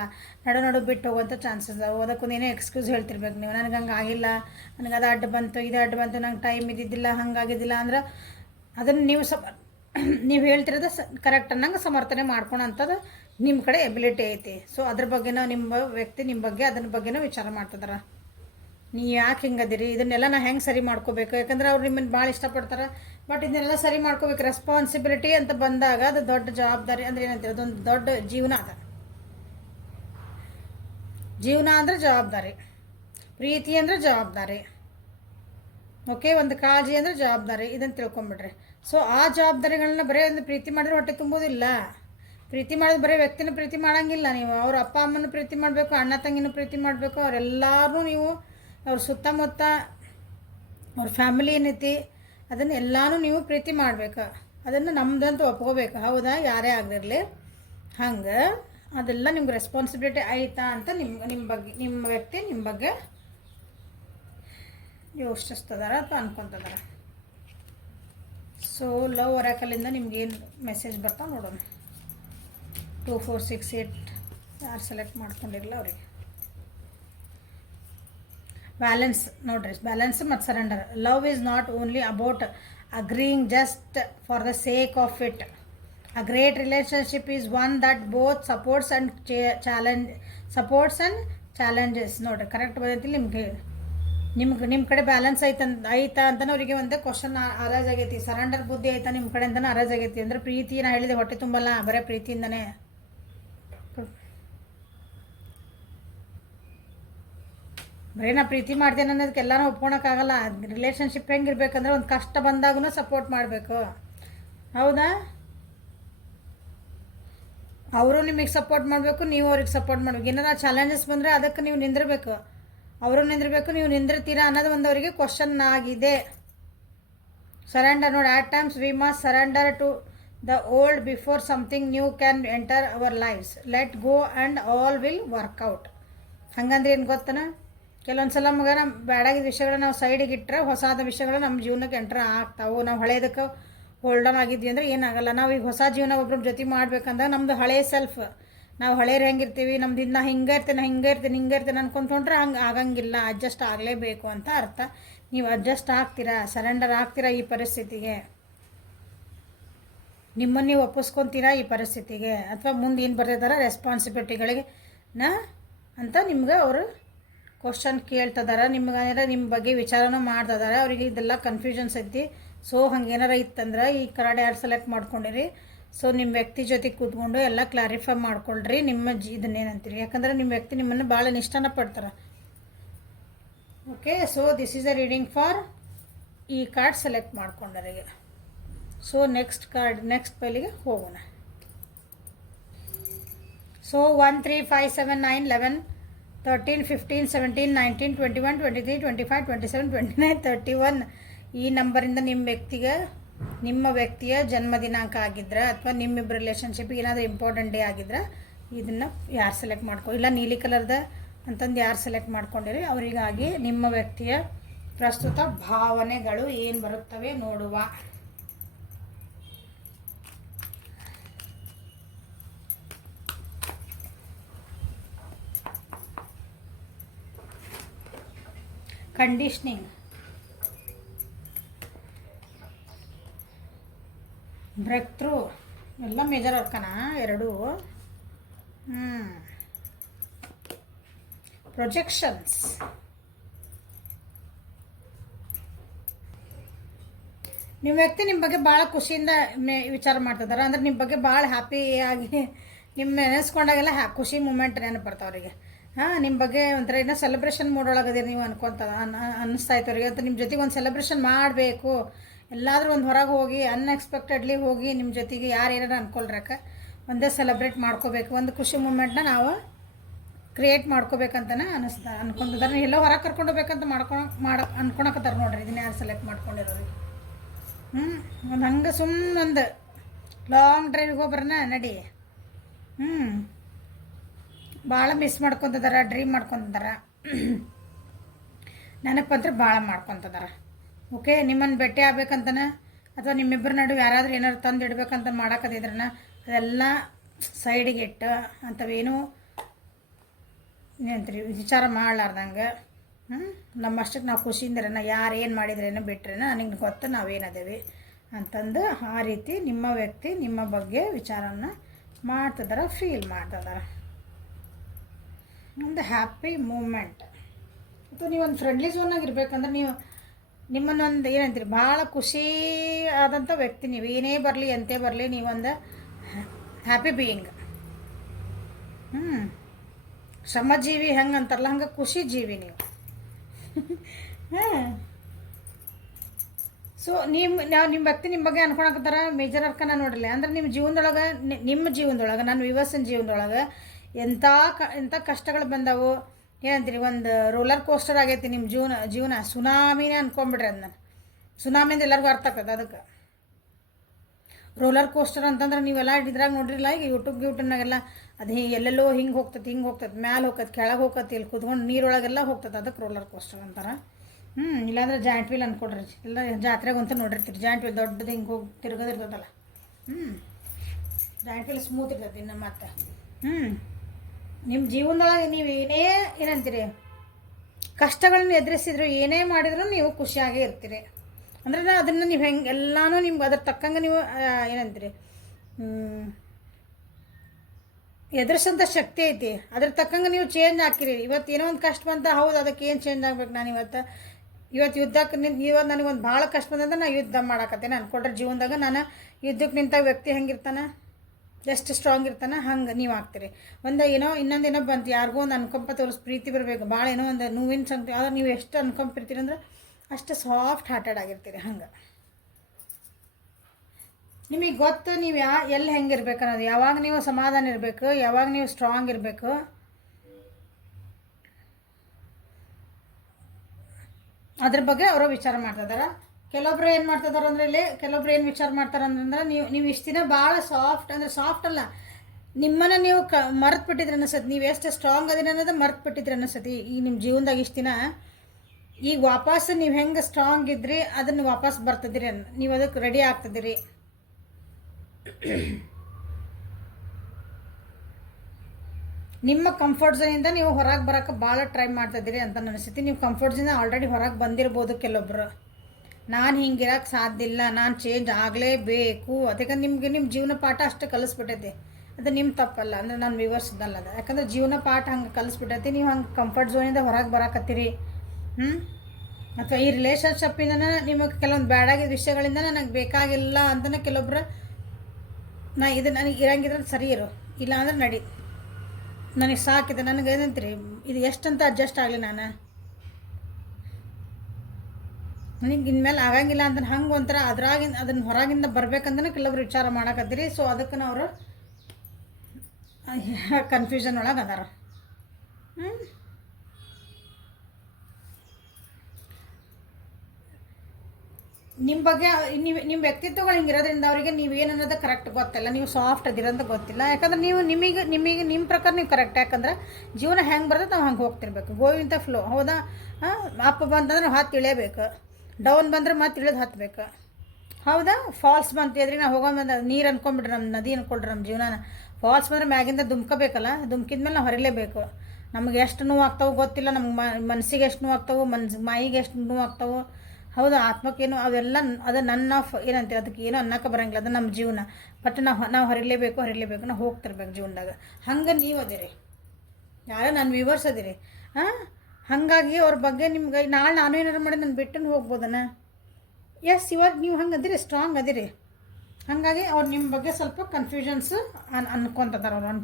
ನಡು ಬಿಟ್ಟು ಹೋಗುವಂಥ ಚಾನ್ಸಸ್ ಅದಾವೆ. ಅದಕ್ಕೊಂದು ಏನೋ ಎಕ್ಸ್ಕ್ಯೂಸ್ ಹೇಳ್ತಿರ್ಬೇಕು ನೀವು, ನನಗೆ ಹಂಗೆ ಆಗಿಲ್ಲ, ನನಗೆ ಅದು ಅಡ್ಡ ಬಂತು, ಇದು ಅಡ್ಡ ಬಂತು, ನಂಗೆ ಟೈಮ್ ಇದ್ದಿದ್ದಿಲ್ಲ, ಹಂಗಾಗಿದ್ದಿಲ್ಲ ಅಂದ್ರೆ ಅದನ್ನು ನೀವು ನೀವು ಹೇಳ್ತಿರೋದು ಕರೆಕ್ಟ್ ಅನ್ನಂಗೆ ಸಮರ್ಥನೆ ಮಾಡ್ಕೊಳಂಥದ್ದು ನಿಮ್ಮ ಕಡೆ ಎಬಿಲಿಟಿ ಐತಿ. ಸೊ ಅದ್ರ ಬಗ್ಗೆನೂ ನಿಮ್ಮ ವ್ಯಕ್ತಿ ನಿಮ್ಮ ಬಗ್ಗೆ ಅದ್ರ ಬಗ್ಗೆನೂ ವಿಚಾರ ಮಾಡ್ತಿದಾರೆ. ನೀವು ಯಾಕೆ ಹಿಂಗದಿರಿ, ಇದನ್ನೆಲ್ಲ ನಾ ಹೆಂಗೆ ಸರಿ ಮಾಡ್ಕೋಬೇಕು, ಯಾಕಂದ್ರೆ ಅವ್ರು ನಿಮ್ಮನ್ನು ಭಾಳ ಇಷ್ಟಪಡ್ತಾರೆ. ಬಟ್ ಇದನ್ನೆಲ್ಲ ಸರಿ ಮಾಡ್ಕೋಬೇಕು. ರೆಸ್ಪಾನ್ಸಿಬಿಲಿಟಿ ಅಂತ ಬಂದಾಗ ಅದು ದೊಡ್ಡ ಜವಾಬ್ದಾರಿ ಅಂದ್ರೆ ಏನಂತೀವಿ, ಅದೊಂದು ದೊಡ್ಡ ಜೀವನ ಅದ. ಜೀವನ ಅಂದರೆ ಜವಾಬ್ದಾರಿ, ಪ್ರೀತಿ ಅಂದರೆ ಜವಾಬ್ದಾರಿ, ಓಕೆ, ಒಂದು ಕಾಳಜಿ ಅಂದರೆ ಜವಾಬ್ದಾರಿ. ಇದನ್ನು ತಿಳ್ಕೊಂಬಿಡ್ರಿ. ಸೊ ಆ ಜವಾಬ್ದಾರಿಗಳನ್ನ ಬರೀ ಒಂದು ಪ್ರೀತಿ ಮಾಡಿದ್ರೆ ಹೊಟ್ಟೆ ತುಂಬೋದಿಲ್ಲ. ಪ್ರೀತಿ ಮಾಡೋದು ಬರೀ ವ್ಯಕ್ತಿನ ಪ್ರೀತಿ ಮಾಡೋಂಗಿಲ್ಲ. ನೀವು ಅವ್ರ ಅಪ್ಪ ಅಮ್ಮನ ಪ್ರೀತಿ ಮಾಡಬೇಕು, ಅಣ್ಣ ತಂಗಿನ ಪ್ರೀತಿ ಮಾಡಬೇಕು, ಅವರೆಲ್ಲರೂ ನೀವು ಅವ್ರ ಸುತ್ತಮುತ್ತ ಅವ್ರ ಫ್ಯಾಮಿಲಿ ಏನೈತಿ ಅದನ್ನೆಲ್ಲನೂ ನೀವು ಪ್ರೀತಿ ಮಾಡಬೇಕು. ಅದನ್ನು ನಮ್ದಂತೂ ಒಪ್ಕೋಬೇಕು. ಹೌದಾ, ಯಾರೇ ಆಗಿರಲಿ ಹಂಗೆ ಅದೆಲ್ಲ ನಿಮ್ಗೆ ರೆಸ್ಪಾನ್ಸಿಬಿಲಿಟಿ ಆಯಿತಾ ಅಂತ ನಿಮ್ಮ ಬಗ್ಗೆ ನಿಮ್ಮ ವ್ಯಕ್ತಿ ನಿಮ್ಮ ಬಗ್ಗೆ ಯೋಚಿಸ್ತದಾರ ಅಥವಾ ಅನ್ಕೊತದಾರ. ಸೊ ಲವ್ ಒರಾಕಲಿಂದ ನಿಮ್ಗೇನು ಮೆಸೇಜ್ ಬರ್ತಾವೆ ನೋಡೋಣ. 2 4 6 8 ಯಾರು ಸೆಲೆಕ್ಟ್ ಮಾಡ್ಕೊಂಡಿರಲ್ಲ ಅವರಿಗೆ ಬ್ಯಾಲೆನ್ಸ್ ನೋಡ್ರಿ. ಬ್ಯಾಲೆನ್ಸ್ ಮತ್ತು surrender. Love is not only about agreeing just for the sake of it. A great relationship is one that both supports and challenges. ನೋಡ್ರಿ ಕರೆಕ್ಟ್ ಬಂದೈತಿ ನಿಮ್ಗೆ. ನಿಮ್ಮ ಕಡೆ ಬ್ಯಾಲೆನ್ಸ್ ಐತಾ ಅಂತಲೇ ಅವರಿಗೆ ಒಂದೇ ಕ್ವಶನ್ ಅರಾಜ್ ಆಗೈತಿ. ಸರೆಂಡರ್ ಬುದ್ಧಿ ಐತಾ ನಿಮ್ಮ ಕಡೆ ಅಂತಲೇ ಅರಾಜ್ ಆಗೈತಿ. ಅಂದರೆ ಪ್ರೀತಿ ನಾ ಹೇಳಿದೆ ಹೊಟ್ಟೆ ತುಂಬಲ್ಲ, ಬರೀ ಪ್ರೀತಿಯಿಂದನೇ. ಬರೀ ನಾ ಪ್ರೀತಿ ಮಾಡ್ತೇನೆ ಅನ್ನೋದಕ್ಕೆಲ್ಲನೂ ಒಪ್ಕೊಳಕ್ಕಾಗಲ್ಲ. ರಿಲೇಷನ್ಶಿಪ್ ಹೆಂಗಿರ್ಬೇಕಂದ್ರೆ ಒಂದು ಕಷ್ಟ ಬಂದಾಗೂ ಸಪೋರ್ಟ್ ಮಾಡಬೇಕು. ಹೌದಾ, ಅವರು ನಿಮಗೆ ಸಪೋರ್ಟ್ ಮಾಡಬೇಕು, ನೀವು ಅವ್ರಿಗೆ ಸಪೋರ್ಟ್ ಮಾಡಬೇಕು. ಏನಾರ ಚಾಲೆಂಜಸ್ ಬಂದರೆ ಅದಕ್ಕೆ ನೀವು ನಿಂದಿರಬೇಕು, ಅವರು ನಿಂದಿರಬೇಕು, ನೀವು ನಿಂದಿರ್ತೀರಾ ಅನ್ನೋದು ಒಂದು ಅವರಿಗೆ ಕ್ವಶನ್ ಆಗಿದೆ. ಸರೆಂಡರ್ ನೋಡಿ. At times we must surrender to the old before something new can enter our lives. Let go and all will work out. ಹಂಗಂದ್ರೆ ಏನು ಗೊತ್ತನ, ಕೆಲವೊಂದು ಸಲ ಮಗ ನಮ್ಮ ಬ್ಯಾಡಾಗಿದ್ದ ವಿಷಯಗಳನ್ನ ನಾವು ಸೈಡಿಗೆ ಇಟ್ಟರೆ ಹೊಸಾದ ವಿಷಯಗಳು ನಮ್ಮ ಜೀವನಕ್ಕೆ ಎಂಟರ್ ಆಗ್ತಾವೆ. ನಾವು ಹಳೇದಕ್ಕೆ ಹೋಲ್ಡ್ ಆನ್ ಆಗಿದ್ವಿ ಅಂದರೆ ಏನಾಗಲ್ಲ. ನಾವು ಈಗ ಹೊಸ ಜೀವನ ಒಬ್ಬರ ಜೊತೆ ಮಾಡ್ಬೇಕಂದ್ರೆ ನಮ್ಮದು ಹಳೇ ಸೆಲ್ಫ್, ನಾವು ಹಳೇರು ಹೆಂಗಿರ್ತೀವಿ, ನಮ್ದು ನಾ ಹಿಂಗೆ ಇರ್ತೇನೆ ಅನ್ಕೊಂಡ್ರೆ ಹಂಗೆ ಆಗಂಗಿಲ್ಲ. ಅಡ್ಜಸ್ಟ್ ಆಗಲೇಬೇಕು ಅಂತ ಅರ್ಥ. ನೀವು ಅಡ್ಜಸ್ಟ್ ಆಗ್ತೀರಾ, ಸರೆಂಡರ್ ಆಗ್ತೀರಾ ಈ ಪರಿಸ್ಥಿತಿಗೆ, ನಿಮ್ಮನ್ನು ನೀವು ಒಪ್ಪಿಸ್ಕೊತೀರಾ ಈ ಪರಿಸ್ಥಿತಿಗೆ, ಅಥವಾ ಮುಂದೆ ಏನು ಬರ್ತಿದಾರ ರೆಸ್ಪಾನ್ಸಿಬಿಲಿಟಿಗಳಿಗೆ ಅಂತ ನಿಮ್ಗೆ ಅವರು ಕ್ವಶನ್ ಕೇಳ್ತಿದಾರ. ನಿಮ್ಗೆ ನಿಮ್ಮ ಬಗ್ಗೆ ವಿಚಾರನೂ ಮಾಡ್ತಿದ್ದಾರೆ. ಅವರಿಗೆ ಇದೆಲ್ಲ ಕನ್ಫ್ಯೂಷನ್ಸ್ ಐತಿ. ಸೊ ಹಂಗೇನಾರ ಇತ್ತಂದ್ರೆ ಈ ಕಾರ್ಡ್ ಯಾರು ಸೆಲೆಕ್ಟ್ ಮಾಡ್ಕೊಂಡಿರಿ. ಸೊ ನಿಮ್ಮ ವ್ಯಕ್ತಿ ಜೊತೆ ಕೂತ್ಕೊಂಡು ಎಲ್ಲ ಕ್ಲಾರಿಫೈ ಮಾಡ್ಕೊಳ್ರಿ ನಿಮ್ಮ ಇದನ್ನೇನಂತೀರಿ. ಯಾಕಂದರೆ ನಿಮ್ಮ ವ್ಯಕ್ತಿ ನಿಮ್ಮನ್ನು ಭಾಳ ನಿಷ್ಠಾನ ಪಡ್ತಾರೆ. Okay, so this is a reading for ಈ ಕಾರ್ಡ್ ಸೆಲೆಕ್ಟ್ ಮಾಡ್ಕೊಂಡರಿಗೆ. ಸೊ ನೆಕ್ಸ್ಟ್ ಪೈಲಿಗೆ ಹೋಗೋಣ. ಸೊ 1 3 5 7 9 11 13 15 17 19 21 23 25 27 29 31 ಈ ನಂಬರಿಂದ ನಿಮ್ಮ ವ್ಯಕ್ತಿಯ ಜನ್ಮ ದಿನಾಂಕ ಆಗಿದ್ರೆ ಅಥವಾ ನಿಮ್ಮಿಬ್ಬರ ರಿಲೇಷನ್ಶಿಪ್ಗೆ ಏನಾದರೂ ಇಂಪಾರ್ಟೆಂಟ್ ಡೇ ಆಗಿದ್ರೆ ಇದನ್ನು ಯಾರು ಸೆಲೆಕ್ಟ್ ಇಲ್ಲ ನೀಲಿ ಕಲರ್ದ ಅಂತಂದು ಯಾರು ಸೆಲೆಕ್ಟ್ ಮಾಡ್ಕೊಂಡಿರಿ ಅವರಿಗಾಗಿ ನಿಮ್ಮ ವ್ಯಕ್ತಿಯ ಪ್ರಸ್ತುತ ಭಾವನೆಗಳು ಏನು ಬರುತ್ತವೆ ನೋಡುವ. ಕಂಡೀಷ್ನಿಂಗ್, ಬ್ರೇಕ್ ಥ್ರೂ ಎಲ್ಲ ಮೇಜರ್ ಅರ್ಕನ ಎರಡು. ಪ್ರೊಜೆಕ್ಷನ್ಸ್, ನಿಮ್ಮ ವ್ಯಕ್ತಿ ನಿಮ್ಮ ಬಗ್ಗೆ ಭಾಳ ಖುಷಿಯಿಂದ ವಿಚಾರ ಮಾಡ್ತಿದ್ದಾರೆ. ಅಂದ್ರೆ ನಿಮ್ಮ ಬಗ್ಗೆ ಭಾಳ ಹ್ಯಾಪಿಯಾಗಿ ನಿಮ್ಮ ನೆನೆಸ್ಕೊಂಡಾಗೆಲ್ಲ ಖುಷಿ ಮೂಮೆಂಟ್ ನೆನಪು ಬರ್ತಾವೆ ಅವರಿಗೆ. ನಿಮ್ಮ ಬಗ್ಗೆ ಒಂಥರ ಇನ್ನೂ ಸೆಲೆಬ್ರೇಷನ್ ಮೂಡೊಳಗದಿರಿ ನೀವು ಅನ್ನಿಸ್ತಾ ಇತ್ತು ಅವರಿಗೆ. ಅಂತ ನಿಮ್ಮ ಜೊತೆಗೆ ಒಂದು ಸೆಲೆಬ್ರೇಷನ್ ಮಾಡಬೇಕು, ಎಲ್ಲಾದರೂ ಒಂದು ಹೊರಗೆ ಹೋಗಿ ಅನ್ಎಕ್ಸ್ಪೆಕ್ಟೆಡ್ಲಿ ಹೋಗಿ ನಿಮ್ಮ ಜೊತೆಗೆ ಯಾರು ಏನಾರು ಅನ್ಕೊಳ್ರಕ್ಕ ಒಂದೇ ಸೆಲೆಬ್ರೇಟ್ ಮಾಡ್ಕೋಬೇಕು, ಒಂದು ಖುಷಿ ಮೂಮೆಂಟ್ನ ನಾವು ಕ್ರಿಯೇಟ್ ಮಾಡ್ಕೋಬೇಕಂತನೇ ಅನ್ಕೊಂತಿದ್ದಾರೆ. ಎಲ್ಲೋ ಹೊರಗೆ ಕರ್ಕೊಂಡು ಹೋಗ್ಬೇಕಂತ ಅನ್ಕೊಳಕತ್ತಾರೆ ನೋಡ್ರಿ. ಇದನ್ನ ಯಾರು ಸೆಲೆಕ್ಟ್ ಮಾಡ್ಕೊಂಡಿರೋರಿಗೆ ಒಂದು ಹಂಗೆ ಸುಮ್ಮನೆ ಒಂದು ಲಾಂಗ್ ಡ್ರೈವಿಗೆ ಹೋಗ್ಬರನ ನಡಿ. ಭಾಳ ಮಿಸ್ ಮಾಡ್ಕೊತಿದ್ದಾರೆ, ಡ್ರೀಮ್ ಮಾಡ್ಕೊತಿದ್ದಾರೆ, ನೆನಪಂದ್ರೆ ಭಾಳ ಮಾಡ್ಕೊತಿದ್ದಾರೆ. ಓಕೆ, ನಿಮ್ಮನ್ನು ಭೇಟಿ ಆಗ್ಬೇಕಂತನೇ ಅಥವಾ ನಿಮ್ಮಿಬ್ಬರ ನಡುವೆ ಯಾರಾದರೂ ಏನಾದ್ರು ತಂದು ಇಡ್ಬೇಕಂತ ಮಾಡಾಕತ್ತಿದ್ರನ ಅದೆಲ್ಲ ಸೈಡಿಗೆ ಇಟ್ಟು ಅಂಥವೇನು ಏನಂತೀರಿ ವಿಚಾರ ಮಾಡಲಾರ್ದಂಗೆ ನಮ್ಮಷ್ಟಕ್ಕೆ ನಾವು ಖುಷಿಯಿಂದ್ರೇನ ಯಾರು ಏನು ಮಾಡಿದ್ರೇನೋ ಬಿಟ್ರೇನ ನನಗೆ ಗೊತ್ತು ನಾವೇನದೇವಿ ಅಂತಂದು ಆ ರೀತಿ ನಿಮ್ಮ ವ್ಯಕ್ತಿ ನಿಮ್ಮ ಬಗ್ಗೆ ವಿಚಾರನ ಮಾಡ್ತಿದಾರ, ಫೀಲ್ ಮಾಡ್ತಿದಾರ. ಒಂದು ಹ್ಯಾಪಿ ಮೂಮೆಂಟ್. ಅಥವಾ ನೀವೊಂದು ಫ್ರೆಂಡ್ಲಿ ಝೋನಾಗ ಇರಬೇಕಂದ್ರೆ ನೀವು ನಿಮ್ಮನ್ನೊಂದು ಏನಂತೀರಿ ಭಾಳ ಖುಷಿ ಆದಂಥ ವ್ಯಕ್ತಿ. ನೀವು ಏನೇ ಬರಲಿ ಎಂತೇ ಬರಲಿ ನೀವೊಂದು ಹ್ಯಾಪಿ ಬೀಯಿಂಗ್. ಶ್ರಮಜೀವಿ ಹೆಂಗೆ ಅಂತಾರಲ್ಲ ಹಂಗೆ ಖುಷಿ ಜೀವಿ ನೀವು. ಸೊ ನಾವು ನಿಮ್ಮ ವ್ಯಕ್ತಿ ನಿಮ್ಮ ಬಗ್ಗೆ ಅನ್ಕೊಳಕತ್ತಾರ ಮೇಜರ್ ಅರ್ಕನ ನೋಡ್ರಲಿ. ಅಂದ್ರೆ ನಿಮ್ಮ ಜೀವನದೊಳಗೆ ನನ್ನ ವಿವರ್ಸನ್ ಜೀವನದೊಳಗೆ ಎಂಥ ಕಷ್ಟಗಳು ಬಂದವು ಏನಂತೀರಿ. ಒಂದು ರೋಲರ್ ಕೋಸ್ಟರ್ ಆಗೈತಿ ನಿಮ್ಮ ಜೀವನ ಸುನಾಮಿನೇ ಅನ್ಕೊಂಬಿಡ್ರಿ. ಅದನ್ನ ಸುನಾಮಿ ಅಂತ ಎಲ್ಲರಿಗೂ ಅರ್ಥ ಆಗ್ತದೆ. ಅದಕ್ಕೆ ರೋಲರ್ ಕೋಸ್ಟರ್ ಅಂತಂದ್ರೆ ನೀವೆಲ್ಲ ಇದ್ರಾಗ ನೋಡ್ರಿಲ್ಲ, ಈಗ ಯೂಟ್ಯೂಬ್ನಾಗೆಲ್ಲ ಅದು ಎಲ್ಲೆಲ್ಲೋ ಹಿಂಗೆ ಹೋಗ್ತದೆ ಮ್ಯಾಲೆ ಹೋಗ್ತದೆ ಕೆಳಗೆ ಹೋಗ್ತದೆ, ಇಲ್ಲಿ ಕುತ್ಕೊಂಡು ನೀರೊಳಗೆಲ್ಲ ಹೋಗ್ತದೆ. ಅದಕ್ಕೆ ರೋಲರ್ ಕೋಸ್ಟರ್ ಅಂತಾರೆ. ಇಲ್ಲಾಂದ್ರೆ ಜಾಯಿಂಟ್ ವೀಲ್ ಅನ್ಕೊಡ್ರಿ. ಎಲ್ಲ ಜಾತ್ರೆಗೆ ಅಂತ ನೋಡಿರ್ತೀರಿ ಜಾಯಿಂಟ್ ವೀಲ್ ದೊಡ್ಡದು ಹಿಂಗೆ ಹೋಗಿ ತಿರ್ಗೋದಿರ್ತದಲ್ಲ. ಜಾಯಿಂಟ್ ವೀಲ್ ಸ್ಮೂತ್ ಇರ್ತದೆ. ಇನ್ನು ಮತ್ತೆ ನಿಮ್ಮ ಜೀವನದೊಳಗೆ ನೀವು ಏನಂತೀರಿ ಕಷ್ಟಗಳನ್ನ ಎದುರಿಸಿದ್ರು ಏನೇ ಮಾಡಿದ್ರು ನೀವು ಖುಷಿಯಾಗೇ ಇರ್ತೀರಿ. ಅಂದ್ರೆ ಅದನ್ನು ನೀವು ಹೆಂಗೆ ಎಲ್ಲನೂ ನಿಮ್ಗೆ ಅದ್ರ ತಕ್ಕಂಗೆ ನೀವು ಏನಂತೀರಿ ಎದುರಿಸೋಂಥ ಶಕ್ತಿ ಐತಿ. ಅದ್ರ ತಕ್ಕಂಗೆ ನೀವು ಚೇಂಜ್ ಹಾಕಿರಿ. ಇವತ್ತು ಏನೋ ಒಂದು ಕಷ್ಟ ಬಂತ, ಹೌದು ಅದಕ್ಕೆ ಏನು ಚೇಂಜ್ ಆಗ್ಬೇಕು. ನಾನು ಇವತ್ತು ಯುದ್ಧಕ್ಕೆ ಇವತ್ತು ನನಗೊಂದು ಭಾಳ ಕಷ್ಟ ಬಂದಂದ್ರೆ ನಾನು ಯುದ್ಧ ಮಾಡಾಕತ್ತೇನೆ ಅನ್ಕೊಂಡ್ರೆ ಜೀವನದಾಗ ನಾನು ಯುದ್ಧಕ್ಕೆ ನಿಂತಾಗ ವ್ಯಕ್ತಿ ಹೆಂಗಿರ್ತಾನೆ ಎಷ್ಟು ಸ್ಟ್ರಾಂಗ್ ಇರ್ತಾನೆ ಹಂಗೆ ನೀವು ಆಗ್ತೀರಿ. ಏನೋ ಇನ್ನೊಂದೇನೋ ಬಂತು, ಯಾರಿಗೂ ಒಂದು ಅನ್ಕೊಂಪ ತೋರಿಸ್ ಪ್ರೀತಿ ಬರಬೇಕು, ಭಾಳ ಏನೋ ಒಂದು ನೋವಿನ ಸಂಗತಿ ಆದ್ರೆ ನೀವು ಎಷ್ಟು ಅನ್ಕೊಂಪಿರ್ತೀರಿ ಅಂದ್ರೆ ಅಷ್ಟು ಸಾಫ್ಟ್ ಹಾರ್ಟೆಡ್ ಆಗಿರ್ತೀರಿ. ಹಂಗೆ ನಿಮಗೆ ಗೊತ್ತು ನೀವು ಎಲ್ಲಿ ಹೆಂಗಿರ್ಬೇಕು ಅನ್ನೋದು. ಯಾವಾಗ ನೀವು ಸಮಾಧಾನ ಇರಬೇಕು, ಯಾವಾಗ ನೀವು ಸ್ಟ್ರಾಂಗ್ ಇರಬೇಕು. ಅದ್ರ ಬಗ್ಗೆ ಅವರು ವಿಚಾರ ಮಾಡ್ತಿದ್ದಾರೆ. ಕೆಲವೊಬ್ರು ಏನು ಮಾಡ್ತಿದಾರೆ ಅಂದರೆ ಇಲ್ಲಿ ಕೆಲವೊಬ್ರು ಏನು ವಿಚಾರ ಮಾಡ್ತಾರೆ ಅಂತಂದ್ರೆ ನೀವು ಇಷ್ಟು ದಿನ ಭಾಳ ಸಾಫ್ಟ್ ಅಂದರೆ ಸಾಫ್ಟ್ ಅಲ್ಲ, ನಿಮ್ಮನ್ನು ನೀವು ಮರೆತು ಬಿಟ್ಟಿದ್ರಿ ಅನಿಸತ್ತೆ. ನೀವು ಎಷ್ಟು ಸ್ಟ್ರಾಂಗ್ ಅದೀನಿ ಅನ್ನೋದು ಮರೆತು ಬಿಟ್ಟಿದ್ರಿ ಅನಿಸತ್ತೆ. ಈ ನಿಮ್ಮ ಜೀವನದಾಗ ಇಷ್ಟು ದಿನ ಈಗ ವಾಪಸ್ ನೀವು ಹೆಂಗೆ ಸ್ಟ್ರಾಂಗ್ ಇದ್ರಿ ಅದನ್ನು ವಾಪಸ್ ಬರ್ತದಿರಿ, ನೀವು ಅದಕ್ಕೆ ರೆಡಿ ಆಗ್ತದಿರಿ. ನಿಮ್ಮ ಕಂಫರ್ಟ್ ಝೋನಿಂದ ನೀವು ಹೊರಗೆ ಬರೋಕ್ಕೆ ಭಾಳ ಟ್ರೈ ಮಾಡ್ತಿದ್ದೀರಿ ಅಂತ ಅನಿಸುತ್ತೆ. ನೀವು ಕಂಫರ್ಟ್ ಝೋನಿಂದ ಆಲ್ರೆಡಿ ಹೊರಗೆ ಬಂದಿರ್ಬೋದು. ಕೆಲವೊಬ್ಬರು ನಾನು ಹಿಂಗಿರೋಕ್ಕೆ ಸಾಧ್ಯ ಇಲ್ಲ, ನಾನು ಚೇಂಜ್ ಆಗಲೇಬೇಕು. ಅದಕ್ಕೆ ನಿಮಗೆ ನಿಮ್ಮ ಜೀವನ ಪಾಠ ಅಷ್ಟು ಕಲಿಸ್ಬಿಟ್ಟೈತಿ. ಅದು ನಿಮ್ಮ ತಪ್ಪಲ್ಲ, ಅಂದರೆ ನಾನು ವಿವರಿಸಿದಲ್ಲ ಅದು. ಯಾಕಂದ್ರೆ ಜೀವನ ಪಾಠ ಹಂಗೆ ಕಲಿಸ್ಬಿಟ್ಟೈತಿ. ನೀವು ಹಂಗೆ ಕಂಫರ್ಟ್ ಝೋನಿಂದ ಹೊರಗೆ ಬರಾಕತ್ತೀರಿ. ಅಥವಾ ಈ ರಿಲೇಷನ್ಶಿಪ್ಪಿಂದ ನಿಮಗೆ ಕೆಲವೊಂದು ಬ್ಯಾಡಾಗಿದ್ದ ವಿಷಯಗಳಿಂದ ನನಗೆ ಬೇಕಾಗಿಲ್ಲ ಅಂತಲೇ ಕೆಲವೊಬ್ರು ಇದು ನನಗೆ ಇರಂಗಿದ್ರೆ ಸರಿ ಇರು, ಇಲ್ಲ ಅಂದ್ರೆ ನಡಿ, ನನಗೆ ಸಾಕಿದೆ, ನನಗೆ ಏನಂತೀರಿ ಇದು ಎಷ್ಟಂತ ಅಡ್ಜಸ್ಟ್ ಆಗಲಿ ನನಗೆ ಇನ್ಮೇಲೆ ಆಗಂಗಿಲ್ಲ ಅಂತ ಹಂಗೆ ಒಂಥರ ಅದನ್ನು ಹೊರಗಿಂದ ಬರ್ಬೇಕಂದ್ರೆ ಕೆಲವೊಬ್ರು ವಿಚಾರ ಮಾಡಕತ್ತೀರಿ. ಸೊ ಅದಕ್ಕೆ ಅವರು ಕನ್ಫ್ಯೂಷನ್ ಒಳಗೆ ಅದಾರ. ನಿಮ್ಮ ಬಗ್ಗೆ ನಿಮ್ಮ ವ್ಯಕ್ತಿತ್ವಗಳು ಹಿಂಗಿರೋದ್ರಿಂದ ಅವರಿಗೆ ನೀವೇನು ಅನ್ನೋದು ಕರೆಕ್ಟ್ ಗೊತ್ತಿಲ್ಲ. ನೀವು ಸಾಫ್ಟ್ ಅದಿರೋಂತ ಗೊತ್ತಿಲ್ಲ. ಯಾಕಂದ್ರೆ ನೀವು ನಿಮಗೆ ನಿಮ್ಮ ಪ್ರಕಾರ ನೀವು ಕರೆಕ್ಟ್. ಯಾಕಂದ್ರೆ ಜೀವನ ಹೆಂಗೆ ಬರ್ತದೆ ನಾವು ಹಂಗೆ ಹೋಗ್ತಿರ್ಬೇಕು. ಗೋವಿಂದ ಫ್ಲೋ. ಹೌದಾ? ಅಪ್ ಬಂತಂದ್ರೆ ಹತ್ತು ಇಳಿಯಬೇಕು, ಡೌನ್ ಬಂದರೆ ಮತ್ತೆ ಇಳಿದು ಹತ್ತಬೇಕು. ಹೌದಾ? ಫಾಲ್ಸ್ ಬಂತು ಎದ್ರಿಗೆ ನಾವು ಹೋಗೋ ಬಂದ ನೀರು ಅನ್ಕೊಂಡ್ಬಿಡ್ರಿ, ನಮ್ಮ ನದಿ ಅನ್ಕೊಳ್ರಿ ನಮ್ಮ ಜೀವನ. ಫಾಲ್ಸ್ ಬಂದರೆ ಮ್ಯಾಗಿಂದ ದುಮ್ಕೋಬೇಕಲ್ಲ, ದುಮ್ಕಿದ್ಮೇಲೆ ನಾವು ಹರಿಲೇಬೇಕು. ನಮ್ಗೆ ಎಷ್ಟು ನೋವು ಆಗ್ತಾವೆ ಗೊತ್ತಿಲ್ಲ, ನಮ್ಗೆ ಮನಸ್ಸಿಗೆ ಎಷ್ಟು ನೋವು ಆಗ್ತಾವೆ, ಮೈಗೆ ಎಷ್ಟು ನೋವು ಆಗ್ತಾವೆ. ಹೌದು, ಆತ್ಮಕ್ಕೇನು ಅವೆಲ್ಲ ಅದು ನನ್ನ ಏನಂತೀವಿ ಅದಕ್ಕೆ ಏನೋ ಅನ್ನಕ್ಕೆ ಬರೋಂಗಿಲ್ಲ. ಅದು ನಮ್ಮ ಜೀವನ. ಬಟ್ ನಾವು ಹರಿಲೇಬೇಕು ನಾವು ಹೋಗ್ತಿರ್ಬೇಕು ಜೀವನದಾಗ. ಹಂಗೆ ನೀವು ಅದಿರಿ, ಯಾರೋ ನಾನು ವಿವರ್ಸ್ ಅದಿರಿ. ಹಾಗಾಗಿ ಅವ್ರ ಬಗ್ಗೆ ನಿಮ್ಗೆ ನಾಳೆ ನಾನು ಏನಾರು ಮಾಡಿ ನಾನು ಬಿಟ್ಟು ಹೋಗ್ಬೋದನ. ಎಸ್, ಇವಾಗ ನೀವು ಹಂಗೆ ಅದಿರಿ, ಸ್ಟ್ರಾಂಗ್ ಅದಿರಿ. ಹಾಗಾಗಿ ಅವ್ರು ನಿಮ್ಮ ಬಗ್ಗೆ ಸ್ವಲ್ಪ ಕನ್ಫ್ಯೂಷನ್ಸ್ ಅನ್ಕೊತಾರೆ ಅವ್ರು.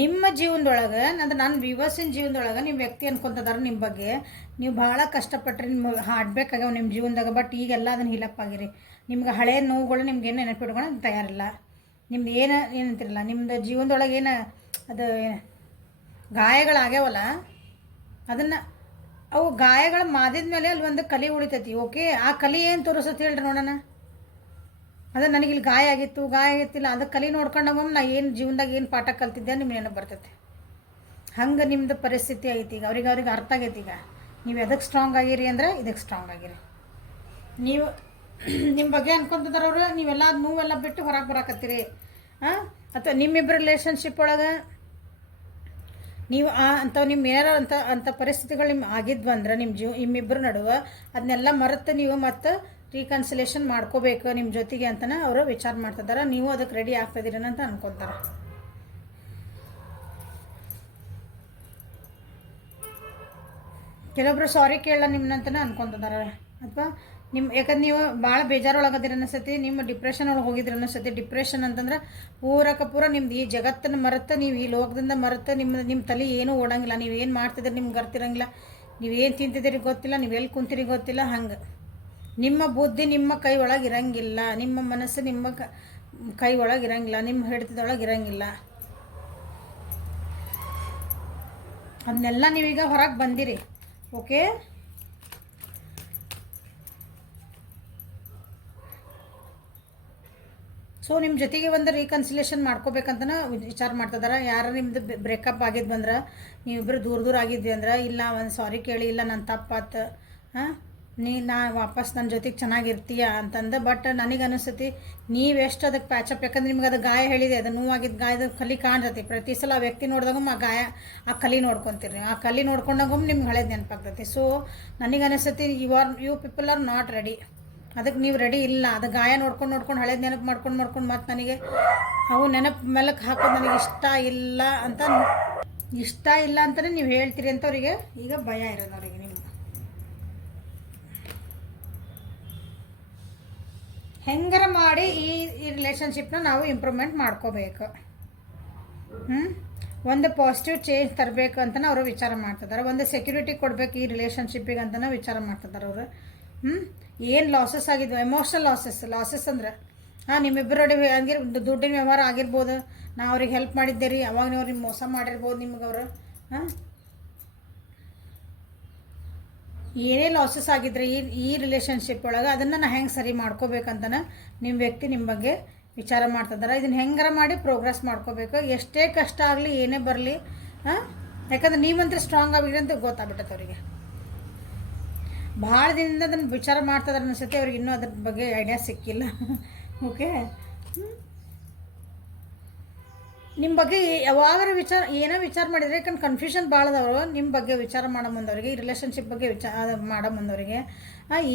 ನಿಮ್ಮ ಜೀವನದೊಳಗೆ ಅಂದರೆ ನನ್ನ ವ್ಯೂವರ್ಸಿನ ಜೀವನದೊಳಗೆ ನಿಮ್ಮ ವ್ಯಕ್ತಿ ಅನ್ಕೊತದಾರೆ ನಿಮ್ಮ ಬಗ್ಗೆ. ನೀವು ಭಾಳ ಕಷ್ಟಪಟ್ಟರೆ ನಿಮ್ಮ ಹಾಡ್ಬೇಕಾಗ್ಯಾವ ನಿಮ್ಮ ಜೀವನದಾಗ. ಬಟ್ ಈಗೆಲ್ಲ ಅದನ್ನು ಹೀಲಪ್ ಆಗಿರಿ. ನಿಮ್ಗೆ ಹಳೆಯ ನೋವುಗಳು ನಿಮ್ಗೇನು ನೆನಪಿಟ್ಕೊಂಡು ತಯಾರಿಲ್ಲ. ನಿಮ್ದು ಏನಂತಿರಲ್ಲ, ನಿಮ್ಮದು ಜೀವನದೊಳಗೆ ಅದು ಗಾಯಗಳಾಗ್ಯಾವಲ್ಲ, ಅದನ್ನು ಅವು ಗಾಯಗಳು ಮಾದಿದ ಮೇಲೆ ಅಲ್ಲಿ ಒಂದು ಕಲಿ ಉಳಿತೈತಿ. ಓಕೆ, ಆ ಕಲಿ ಏನು ತೋರಿಸುತ್ತೆ ಹೇಳ್ರಿ ನೋಡೋಣ. ಅದು ನನಗಿಲ್ಲಿ ಗಾಯ ಆಗಿತ್ತಿಲ್ಲ ಅದು ಕಲಿ ನೋಡ್ಕೊಂಡಾಗ ನಾ ಏನು ಜೀವನದಾಗ ಏನು ಪಾಠ ಕಲ್ತಿದ್ದೆ ನಿಮ್ಗೆ ನೆನಪು ಬರ್ತೈತಿ. ಹಂಗೆ ನಿಮ್ಮದು ಪರಿಸ್ಥಿತಿ ಐತಿ ಈಗ. ಅವ್ರಿಗೆ ಅರ್ಥ ಆಗೈತಿ. ಈಗ ನೀವು ಎದಕ್ಕೆ ಸ್ಟ್ರಾಂಗ್ ಆಗಿರಿ ಅಂದ್ರೆ ಇದಕ್ಕೆ ಸ್ಟ್ರಾಂಗ್ ಆಗಿರಿ. ನೀವು ನಿಮ್ಮ ಬಗ್ಗೆ ಅನ್ಕೊಂತಿದ್ದಾರವ್ರು ನೀವೆಲ್ಲ ನೋವೆಲ್ಲ ಬಿಟ್ಟು ಹೊರಗೆ ಬರಾಕತ್ತೀರಿ. ಅಥವಾ ನಿಮ್ಮಿಬ್ಬರ ರಿಲೇಷನ್ಶಿಪ್ ಒಳಗೆ ನೀವು ನಿಮ್ಮ ಏನಾರ ಅಂಥ ಪರಿಸ್ಥಿತಿಗಳು ನಿಮ್ಮ ಆಗಿದ್ವಂದ್ರೆ ನಿಮ್ಮಿಬ್ಬರ ನಡುವೆ ಅದನ್ನೆಲ್ಲ ಮರೆತು ನೀವು ಮತ್ತು ರೀಕನ್ಸಿಲೇಷನ್ ಮಾಡ್ಕೋಬೇಕು ನಿಮ್ಮ ಜೊತೆಗೆ ಅಂತಲೇ ಅವರು ವಿಚಾರ ಮಾಡ್ತಿದ್ದಾರೆ. ನೀವು ಅದಕ್ಕೆ ರೆಡಿ ಆಗ್ತಾಯಿದ್ದೀರಿ ಅಂತ ಅನ್ಕೊತಾರೆ. ಕೆಲವೊಬ್ರು ಸಾರಿ ಕೇಳಲ್ಲ ನಿಮ್ಮನ್ನಂತನೇ ಅನ್ಕೊತಿದ್ದಾರೆ. ಅಥವಾ ಯಾಕಂದ್ರೆ ನೀವು ಭಾಳ ಬೇಜಾರೊಳಗದಿರ ಅನಿಸ್ತೈತಿ, ನಿಮ್ಮ ಡಿಪ್ರೆಷನ್ ಒಳಗೆ ಹೋಗಿದ್ರೆ ಅನಿಸ್ತೈತಿ. ಡಿಪ್ರೆಷನ್ ಅಂತಂದ್ರೆ ಪೂರ ನಿಮ್ದು ಈ ಜಗತ್ತನ್ನು ಮರೆತು, ನೀವು ಈ ಲೋಕದಿಂದ ಮರೆತು, ನಿಮ್ಮ ತಲೆ ಏನೂ ಓಡಂಗಿಲ್ಲ. ನೀವು ಏನು ಮಾಡ್ತಿದ್ದೀರಿ ನಿಮ್ಗೆ ಗೊತ್ತಿರಂಗಿಲ್ಲ, ನೀವೇನು ತಿಂತಿದ್ದೀರಿ ಗೊತ್ತಿಲ್ಲ, ನೀವು ಎಲ್ಲಿ ಕುಂತೀರಿ ಗೊತ್ತಿಲ್ಲ. ಹಂಗೆ ನಿಮ್ಮ ಬುದ್ಧಿ ನಿಮ್ಮ ಕೈ ಒಳಗೆ ಇರಂಗಿಲ್ಲ, ನಿಮ್ಮ ಮನಸ್ಸು ನಿಮ್ಮ ಕೈ ಒಳಗೆ ಇರಂಗಿಲ್ಲ, ನಿಮ್ಮ ಹಿಡಿತದೊಳಗೆ ಇರಂಗಿಲ್ಲ. ಅದನ್ನೆಲ್ಲ ನೀವೀಗ ಹೊರಗೆ ಬಂದಿರಿ. ಓಕೆ, ಸೊ ನಿಮ್ಮ ಜೊತೆಗೆ ಒಂದು ರೀಕನ್ಸಿಲೇಷನ್ ಮಾಡ್ಕೋಬೇಕಂತನ ವಿಚಾರ ಮಾಡ್ತಿದ್ದಾರೆ. ಯಾರು ನಿಮ್ಮದು ಬ್ರೇಕಪ್ ಆಗಿದ್ದು ಬಂದ್ರೆ, ನೀವಿಬ್ಬರು ದೂರ ಆಗಿದ್ವಿ ಅಂದ್ರೆ, ಇಲ್ಲ ಒಂದು ಸಾರಿ ಕೇಳಿ, ಇಲ್ಲ ನನ್ನ ತಪ್ಪಾತು, ನಾ ವಾಪಸ್ ನನ್ನ ಜೊತೆಗೆ ಚೆನ್ನಾಗಿರ್ತೀಯ ಅಂತಂದು. ಬಟ್ ನನಗೆ ಅನಿಸ್ತೈತಿ ನೀವೆಷ್ಟು ಅದಕ್ಕೆ ಪ್ಯಾಚಪ್, ಯಾಕಂದ್ರೆ ನಿಮ್ಗೆ ಅದು ಗಾಯ ಹೇಳಿದೆ, ಅದು ನೋವಾಗಿದ್ದು ಗಾಯದ ಕಲಿ ಕಾಣ್ತೈತಿ. ಪ್ರತಿ ಸಲ ಆ ವ್ಯಕ್ತಿ ನೋಡಿದಾಗೂ ಆ ಕಲಿ ನೋಡ್ಕೊತೀರಿ ನೀವು. ಆ ಕಲಿ ನೋಡ್ಕೊಂಡಾಗೂ ನಿಮ್ಗೆ ಹಳೇದು ನೆನಪಾಗ್ತೈತಿ. ಸೊ ನನಗೆ ಅನಿಸ್ತೈತಿ you people are not ready. ಅದಕ್ಕೆ ನೀವು ರೆಡಿ ಇಲ್ಲ. ಅದು ಗಾಯ ನೋಡ್ಕೊಂಡು ಹಳೇದು ನೆನಪು ಮಾಡ್ಕೊಂಡು ಮತ್ತು ನನಗೆ ಅವು ನೆನಪು ಮೆಲಕ್ಕೆ ಹಾಕೋದು ನನಗೆ ಇಷ್ಟ ಇಲ್ಲ ಅಂತಲೇ ನೀವು ಹೇಳ್ತೀರಿ ಅಂತ ಅವರಿಗೆ ಈಗ ಭಯ ಇರೋದು. ಅವರಿಗೆ ನಿಮ್ಮ ಹೆಂಗಾರ ಮಾಡಿ ಈ ರಿಲೇಷನ್ಶಿಪ್ನ ನಾವು ಇಂಪ್ರೂವ್ಮೆಂಟ್ ಮಾಡ್ಕೋಬೇಕು. ಒಂದು ಪಾಸಿಟಿವ್ ಚೇಂಜ್ ತರಬೇಕು ಅಂತಲೇ ಅವರು ವಿಚಾರ ಮಾಡ್ತಿದ್ದಾರೆ. ಒಂದು ಸೆಕ್ಯೂರಿಟಿ ಕೊಡಬೇಕು ಈ ರಿಲೇಷನ್ಶಿಪ್ಪಿಗೆ ಅಂತಲೇ ವಿಚಾರ ಮಾಡ್ತಿದ್ದಾರೆ ಅವರು. ಏನು ಲಾಸಸ್ ಆಗಿದ್ವು, ಎಮೋಷ್ನಲ್ ಲಾಸಸ್ ಅಂದ್ರೆ ನಿಮ್ಮಿಬ್ಬರೊಡೆ ದುಡ್ಡಿನ ವ್ಯವಹಾರ ಆಗಿರ್ಬೋದು, ನಾ ಅವ್ರಿಗೆ ಹೆಲ್ಪ್ ಮಾಡಿದ್ದೆ ರೀ, ಅವಾಗ ನೀವು ಅವ್ರಿಗೆ ಮೋಸ ಮಾಡಿರ್ಬೋದು ನಿಮ್ಗೆ ಅವರು. ಏನೇ ಲಾಸಸ್ ಆಗಿದ್ರೆ ಈ ರಿಲೇಷನ್ಶಿಪ್ ಒಳಗೆ ಅದನ್ನು ನಾ ಹೆಂಗೆ ಸರಿ ಮಾಡ್ಕೋಬೇಕಂತನ ನಿಮ್ಮ ವ್ಯಕ್ತಿ ನಿಮ್ಮ ಬಗ್ಗೆ ವಿಚಾರ ಮಾಡ್ತಿದ್ದಾರೆ. ಇದನ್ನು ಹೆಂಗಾರ ಮಾಡಿ ಪ್ರೋಗ್ರೆಸ್ ಮಾಡ್ಕೋಬೇಕು. ಎಷ್ಟೇ ಕಷ್ಟ ಆಗಲಿ, ಏನೇ ಬರಲಿ, ಯಾಕಂದ್ರೆ ನೀವಂತೂ ಸ್ಟ್ರಾಂಗ್ ಆಗಿರಿ ಅಂತ ಗೊತ್ತಾಗ್ಬಿಟ್ಟೈತೆ ಅವರಿಗೆ. ಭಾಳ ದಿನದಿಂದ ಅದನ್ನು ವಿಚಾರ ಮಾಡ್ತಿದ್ದಾರೆ ಅನಿಸುತ್ತೆ ಅವ್ರಿಗೆ. ಇನ್ನೂ ಅದ್ರ ಬಗ್ಗೆ ಐಡಿಯಾ ಸಿಕ್ಕಿಲ್ಲ. ಓಕೆ, ನಿಮ್ಮ ಬಗ್ಗೆ ಯಾವಾಗಾರ ಏನೋ ವಿಚಾರ ಮಾಡಿದರೆ, ಯಾಕಂದ್ರೆ ಕನ್ಫ್ಯೂಷನ್ ಭಾಳ ಅದಾವರು ನಿಮ್ಮ ಬಗ್ಗೆ ವಿಚಾರ ಮಾಡೋ ಮುಂದವರಿಗೆ, ಈ ರಿಲೇಷನ್ಶಿಪ್ ಬಗ್ಗೆ ವಿಚಾರ ಮಾಡೋ ಮುಂದವರಿಗೆ.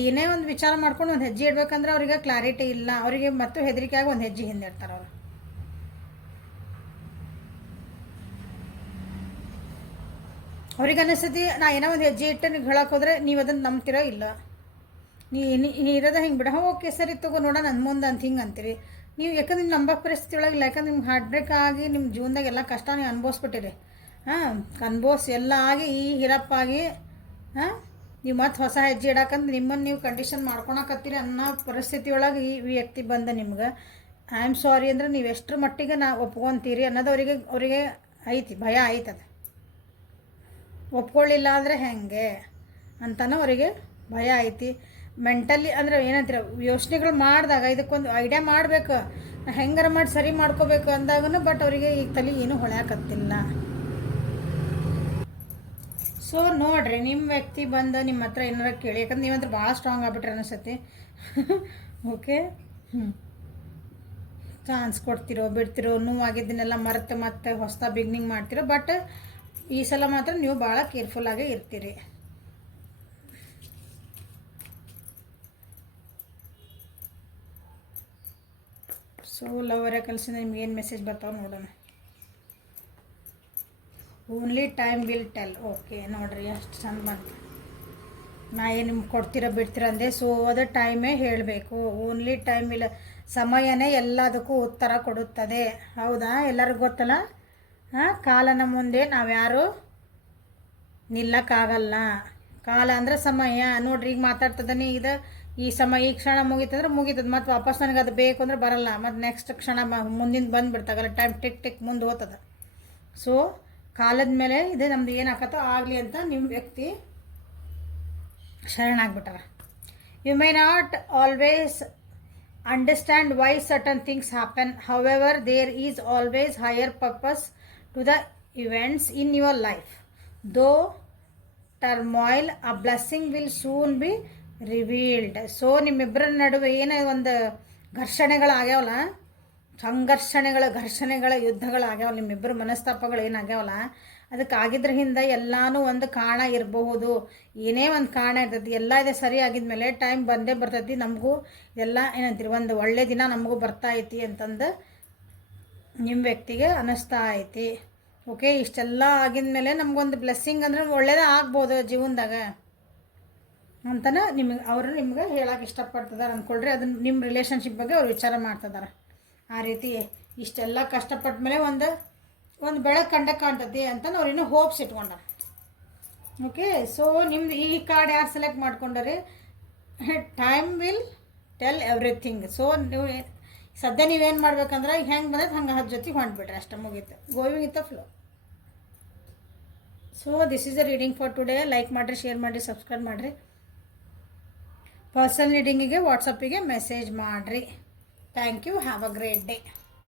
ಏನೇ ಒಂದು ವಿಚಾರ ಮಾಡ್ಕೊಂಡು ಒಂದು ಹೆಜ್ಜೆ ಇಡ್ಬೇಕಂದ್ರೆ ಅವ್ರಿಗೆ ಕ್ಲಾರಿಟಿ ಇಲ್ಲ. ಅವರಿಗೆ ಮತ್ತು ಹೆದರಿಕೆಯಾಗಿ ಒಂದು ಹೆಜ್ಜೆ ಹಿಂದೆ ಇರ್ತಾರೆ ಅವರು. ಅವ್ರಿಗೆ ಅನಿಸ್ತೈತಿ ನಾ ಏನೋ ಒಂದು ಹೆಜ್ಜೆ ಇಟ್ಟು ನೀವು ಹೇಳಕ್ಕೆ ಹೋದರೆ ನೀವು ಅದನ್ನು ನಂಬ್ತಿರೋ ಇಲ್ಲ. ನೀ ಇರೋದ ಹಿಂಗೆ ಬಿಡ, ಓಕೆ ಸರಿ ತಗೋ ನೋಡ ನನ್ನ ಮುಂದೆ ಅಂತ ಹಿಂಗೆ ಅಂತೀರಿ ನೀವು. ಯಾಕಂದ್ರೆ ನಿಮ್ಮ ನಂಬೋ ಪರಿಸ್ಥಿತಿ ಒಳಗಿಲ್ಲ. ಯಾಕಂದ್ರೆ ನಿಮ್ಗೆ ಹಾರ್ಟ್ ಬ್ರೇಕ್ ಆಗಿ ನಿಮ್ಮ ಜೀವನದಾಗ ಎಲ್ಲ ಕಷ್ಟ ನೀವು ಅನ್ಭವಿಸ್ಬಿಟ್ಟಿರಿ. ಎಲ್ಲ ಆಗಿ ಈ ಹಿರಪ್ಪಾಗಿ ನೀವು ಮತ್ತೆ ಹೊಸ ಹೆಜ್ಜೆ ಇಡಕ್ಕಂತ ನಿಮ್ಮನ್ನು ನೀವು ಕಂಡೀಷನ್ ಮಾಡ್ಕೊಳಕತ್ತೀರಿ ಅನ್ನೋ ಪರಿಸ್ಥಿತಿ ಒಳಗೆ ಈ ವ್ಯಕ್ತಿ ಬಂದ ನಿಮ್ಗೆ ಐ ಆಮ್ ಸಾರಿ ಅಂದ್ರೆ ನೀವು ಎಷ್ಟರ ಮಟ್ಟಿಗೆ ಒಪ್ಕೊತೀರಿ ಅನ್ನೋದು ಅವರಿಗೆ ಐತಿ, ಭಯ ಆಯ್ತದ. ಒಪ್ಕೊಳ್ಳಿಲ್ಲ ಅಂದರೆ ಹೆಂಗೆ ಅಂತನೂ ಅವರಿಗೆ ಭಯ ಐತಿ. ಮೆಂಟಲಿ ಅಂದರೆ ಏನಂತೀರ, ಯೋಚನೆಗಳು ಮಾಡಿದಾಗ ಇದಕ್ಕೊಂದು ಐಡಿಯಾ ಮಾಡಬೇಕು, ಹೆಂಗಾರ ಮಾಡಿ ಸರಿ ಮಾಡ್ಕೋಬೇಕು ಅಂದಾಗೂ. ಬಟ್ ಅವರಿಗೆ ಈಗ ತಲೆ ಏನೂ ಹೊಳ್ಯಾಕತ್ತಿಲ್ಲ. ಸೊ ನೋಡ್ರಿ, ನಿಮ್ಮ ವ್ಯಕ್ತಿ ಬಂದು ನಿಮ್ಮ ಹತ್ರ ಏನಾರ ಕೇಳಿ, ಯಾಕಂದ್ರೆ ನೀವಂದ್ರೆ ಭಾಳ ಸ್ಟ್ರಾಂಗ್ ಆಗ್ಬಿಟ್ರೆ ಅನಿಸುತ್ತೆ. ಓಕೆ, ಚಾನ್ಸ್ ಕೊಡ್ತಿರೋ ಬಿಡ್ತಿರೋ, ನೋವಾಗಿದ್ದನ್ನೆಲ್ಲ ಮರೆತು ಮತ್ತೆ ಹೊಸ ಬಿಗ್ನಿಂಗ್ ಮಾಡ್ತಿರೋ. ಬಟ್ ಈ ಸಲ ಮಾತ್ರ ನೀವು ಭಾಳ ಕೇರ್ಫುಲ್ಲಾಗೇ ಇರ್ತೀರಿ. ಸೊ ಲವರ ಕಲಿಸಿದ ನಿಮ್ಗೆ ಏನು ಮೆಸೇಜ್ ಬರ್ತಾವೆ ನೋಡೋಣ. Only time will tell. Okay ನೋಡ್ರಿ, ಅಷ್ಟು ಚಂದ ಬಂತು. ನಾ ಏನು ನಿಮ್ಗೆ ಕೊಡ್ತೀರ ಬಿಡ್ತೀರ ಅಂದೆ. ಸೊ ಅದು ಟೈಮೇ ಹೇಳಬೇಕು. ಓನ್ಲಿ ಟೈಮ್ ವಿಲ್, ಸಮಯನೇ ಎಲ್ಲದಕ್ಕೂ ಉತ್ತರ ಕೊಡುತ್ತದೆ. ಹೌದಾ, ಎಲ್ಲರಿಗೂ ಗೊತ್ತಲ್ಲ. ಕಾಲನ ಮುಂದೆ ನಾವ್ಯಾರು ನಿಲ್ಲಕ್ಕಾಗಲ್ಲ. ಕಾಲ ಅಂದರೆ ಸಮಯ. ನೋಡ್ರಿ, ಈಗ ಮಾತಾಡ್ತದನಿ, ಈ ಸಮಯ ಈ ಕ್ಷಣ ಮುಗೀತಂದ್ರೆ ಮುಗೀತದೆ. ಮತ್ತು ವಾಪಸ್ ನನಗೆ ಅದು ಬೇಕು ಅಂದ್ರೆ ಬರಲ್ಲ. ಮತ್ತು ನೆಕ್ಸ್ಟ್ ಕ್ಷಣ ಮುಂದಿನ ಬಂದುಬಿಡ್ತಾಗಲ್ಲ. ಟೈಮ್ ಟಿಕ್ ಟಿಕ್ ಮುಂದೆ ಹೋಗ್ತದೆ. ಸೊ ಕಾಲದ ಮೇಲೆ ಇದೆ ನಮ್ದು ಏನು ಆಕತ್ತೋ ಆಗಲಿ ಅಂತ ನಿಮ್ಮ ವ್ಯಕ್ತಿ ಶರಣಾಗ್ಬಿಟ್ಟಾರ. You may not always understand why certain things happen, however there is always higher purpose to the events in your life. Though turmoil a blessing will soon be revealed. So ನಿಮ್ಮಿಬ್ಬರ ನಡುವೆ ಏನೇ ಒಂದು ಘರ್ಷಣೆಗಳಾಗ್ಯಾವಲ್ಲ, ಘರ್ಷಣೆಗಳ ಯುದ್ಧಗಳಾಗ್ಯಾವ, ನಿಮ್ಮಿಬ್ಬರ ಮನಸ್ತಾಪಗಳು ಏನಾಗ್ಯಾವಲ್ಲ, ಅದಕ್ಕೆ ಆಗಿದ್ರ ಹಿಂದೆ ಎಲ್ಲನೂ ಒಂದು ಕಾರಣ ಇರಬಹುದು. ಏನೇ ಒಂದು ಕಾರಣ ಇರ್ತೈತಿ, ಎಲ್ಲ ಇದೆ ಸರಿ ಆಗಿದ್ಮೇಲೆ ಟೈಮ್ ಬಂದೇ ಬರ್ತೈತಿ. ನಮಗೂ ಎಲ್ಲ ಏನಂತೀರಿ, ಒಂದು ಒಳ್ಳೆ ದಿನ ನಮಗೂ ಬರ್ತಾ ಐತಿ ಅಂತಂದು ನಿಮ್ಮ ವ್ಯಕ್ತಿಗೆ ಅನ್ನಿಸ್ತಾ ಐತಿ. ಓಕೆ, ಇಷ್ಟೆಲ್ಲ ಆಗಿದ್ಮೇಲೆ ನಮಗೊಂದು ಬ್ಲೆಸ್ಸಿಂಗ್ ಅಂದ್ರೆ ಒಳ್ಳೇದೇ ಆಗ್ಬೋದು ಜೀವನದಾಗ ಅಂತನ ಅವರು ನಿಮ್ಗೆ ಹೇಳಕ್ಕೆ ಇಷ್ಟಪಡ್ತಿದ್ದಾರೆ ಅಂದ್ಕೊಳ್ರಿ. ಅದನ್ನ ನಿಮ್ಮ ರಿಲೇಷನ್ಶಿಪ್ ಬಗ್ಗೆ ಅವ್ರು ವಿಚಾರ ಮಾಡ್ತಿದ್ದಾರೆ. ಆ ರೀತಿ ಇಷ್ಟೆಲ್ಲ ಕಷ್ಟಪಟ್ಟ ಮೇಲೆ ಒಂದು ಬೆಳಕು ಕಾಣ್ತತಿ ಅಂತ ಅವ್ರು ಇನ್ನೂ ಹೋಪ್ಸ್ ಇಟ್ಕೊಂಡ. ಓಕೆ, ಸೊ ನಿಮ್ದು ಈ ಕಾರ್ಡ್ ಯಾರು ಸೆಲೆಕ್ಟ್ ಮಾಡ್ಕೊಂಡ್ರಿ, time will tell everything. So ನೀವು ಸದ್ಯ ನೀವೇನು ಮಾಡ್ಬೇಕಂದ್ರೆ ಹೆಂಗೆ ಬಂದೈತೆ ಹಂಗೆ ಅದ್ರ ಜೊತೆಗೆ ಹೊಂಟ್ಬಿಟ್ರಿ, ಅಷ್ಟೇ ಮುಗೀತು. Going with flow. So this is the reading for today. Like ಮಾಡಿರಿ, ಶೇರ್ ಮಾಡಿರಿ, ಸಬ್ಸ್ಕ್ರೈಬ್ ಮಾಡಿರಿ. ಪರ್ಸನಲ್ ರೀಡಿಂಗಿಗೆ ವಾಟ್ಸಪ್ಪಿಗೆ ಮೆಸೇಜ್ ಮಾಡಿರಿ. Thank you. Have a great day.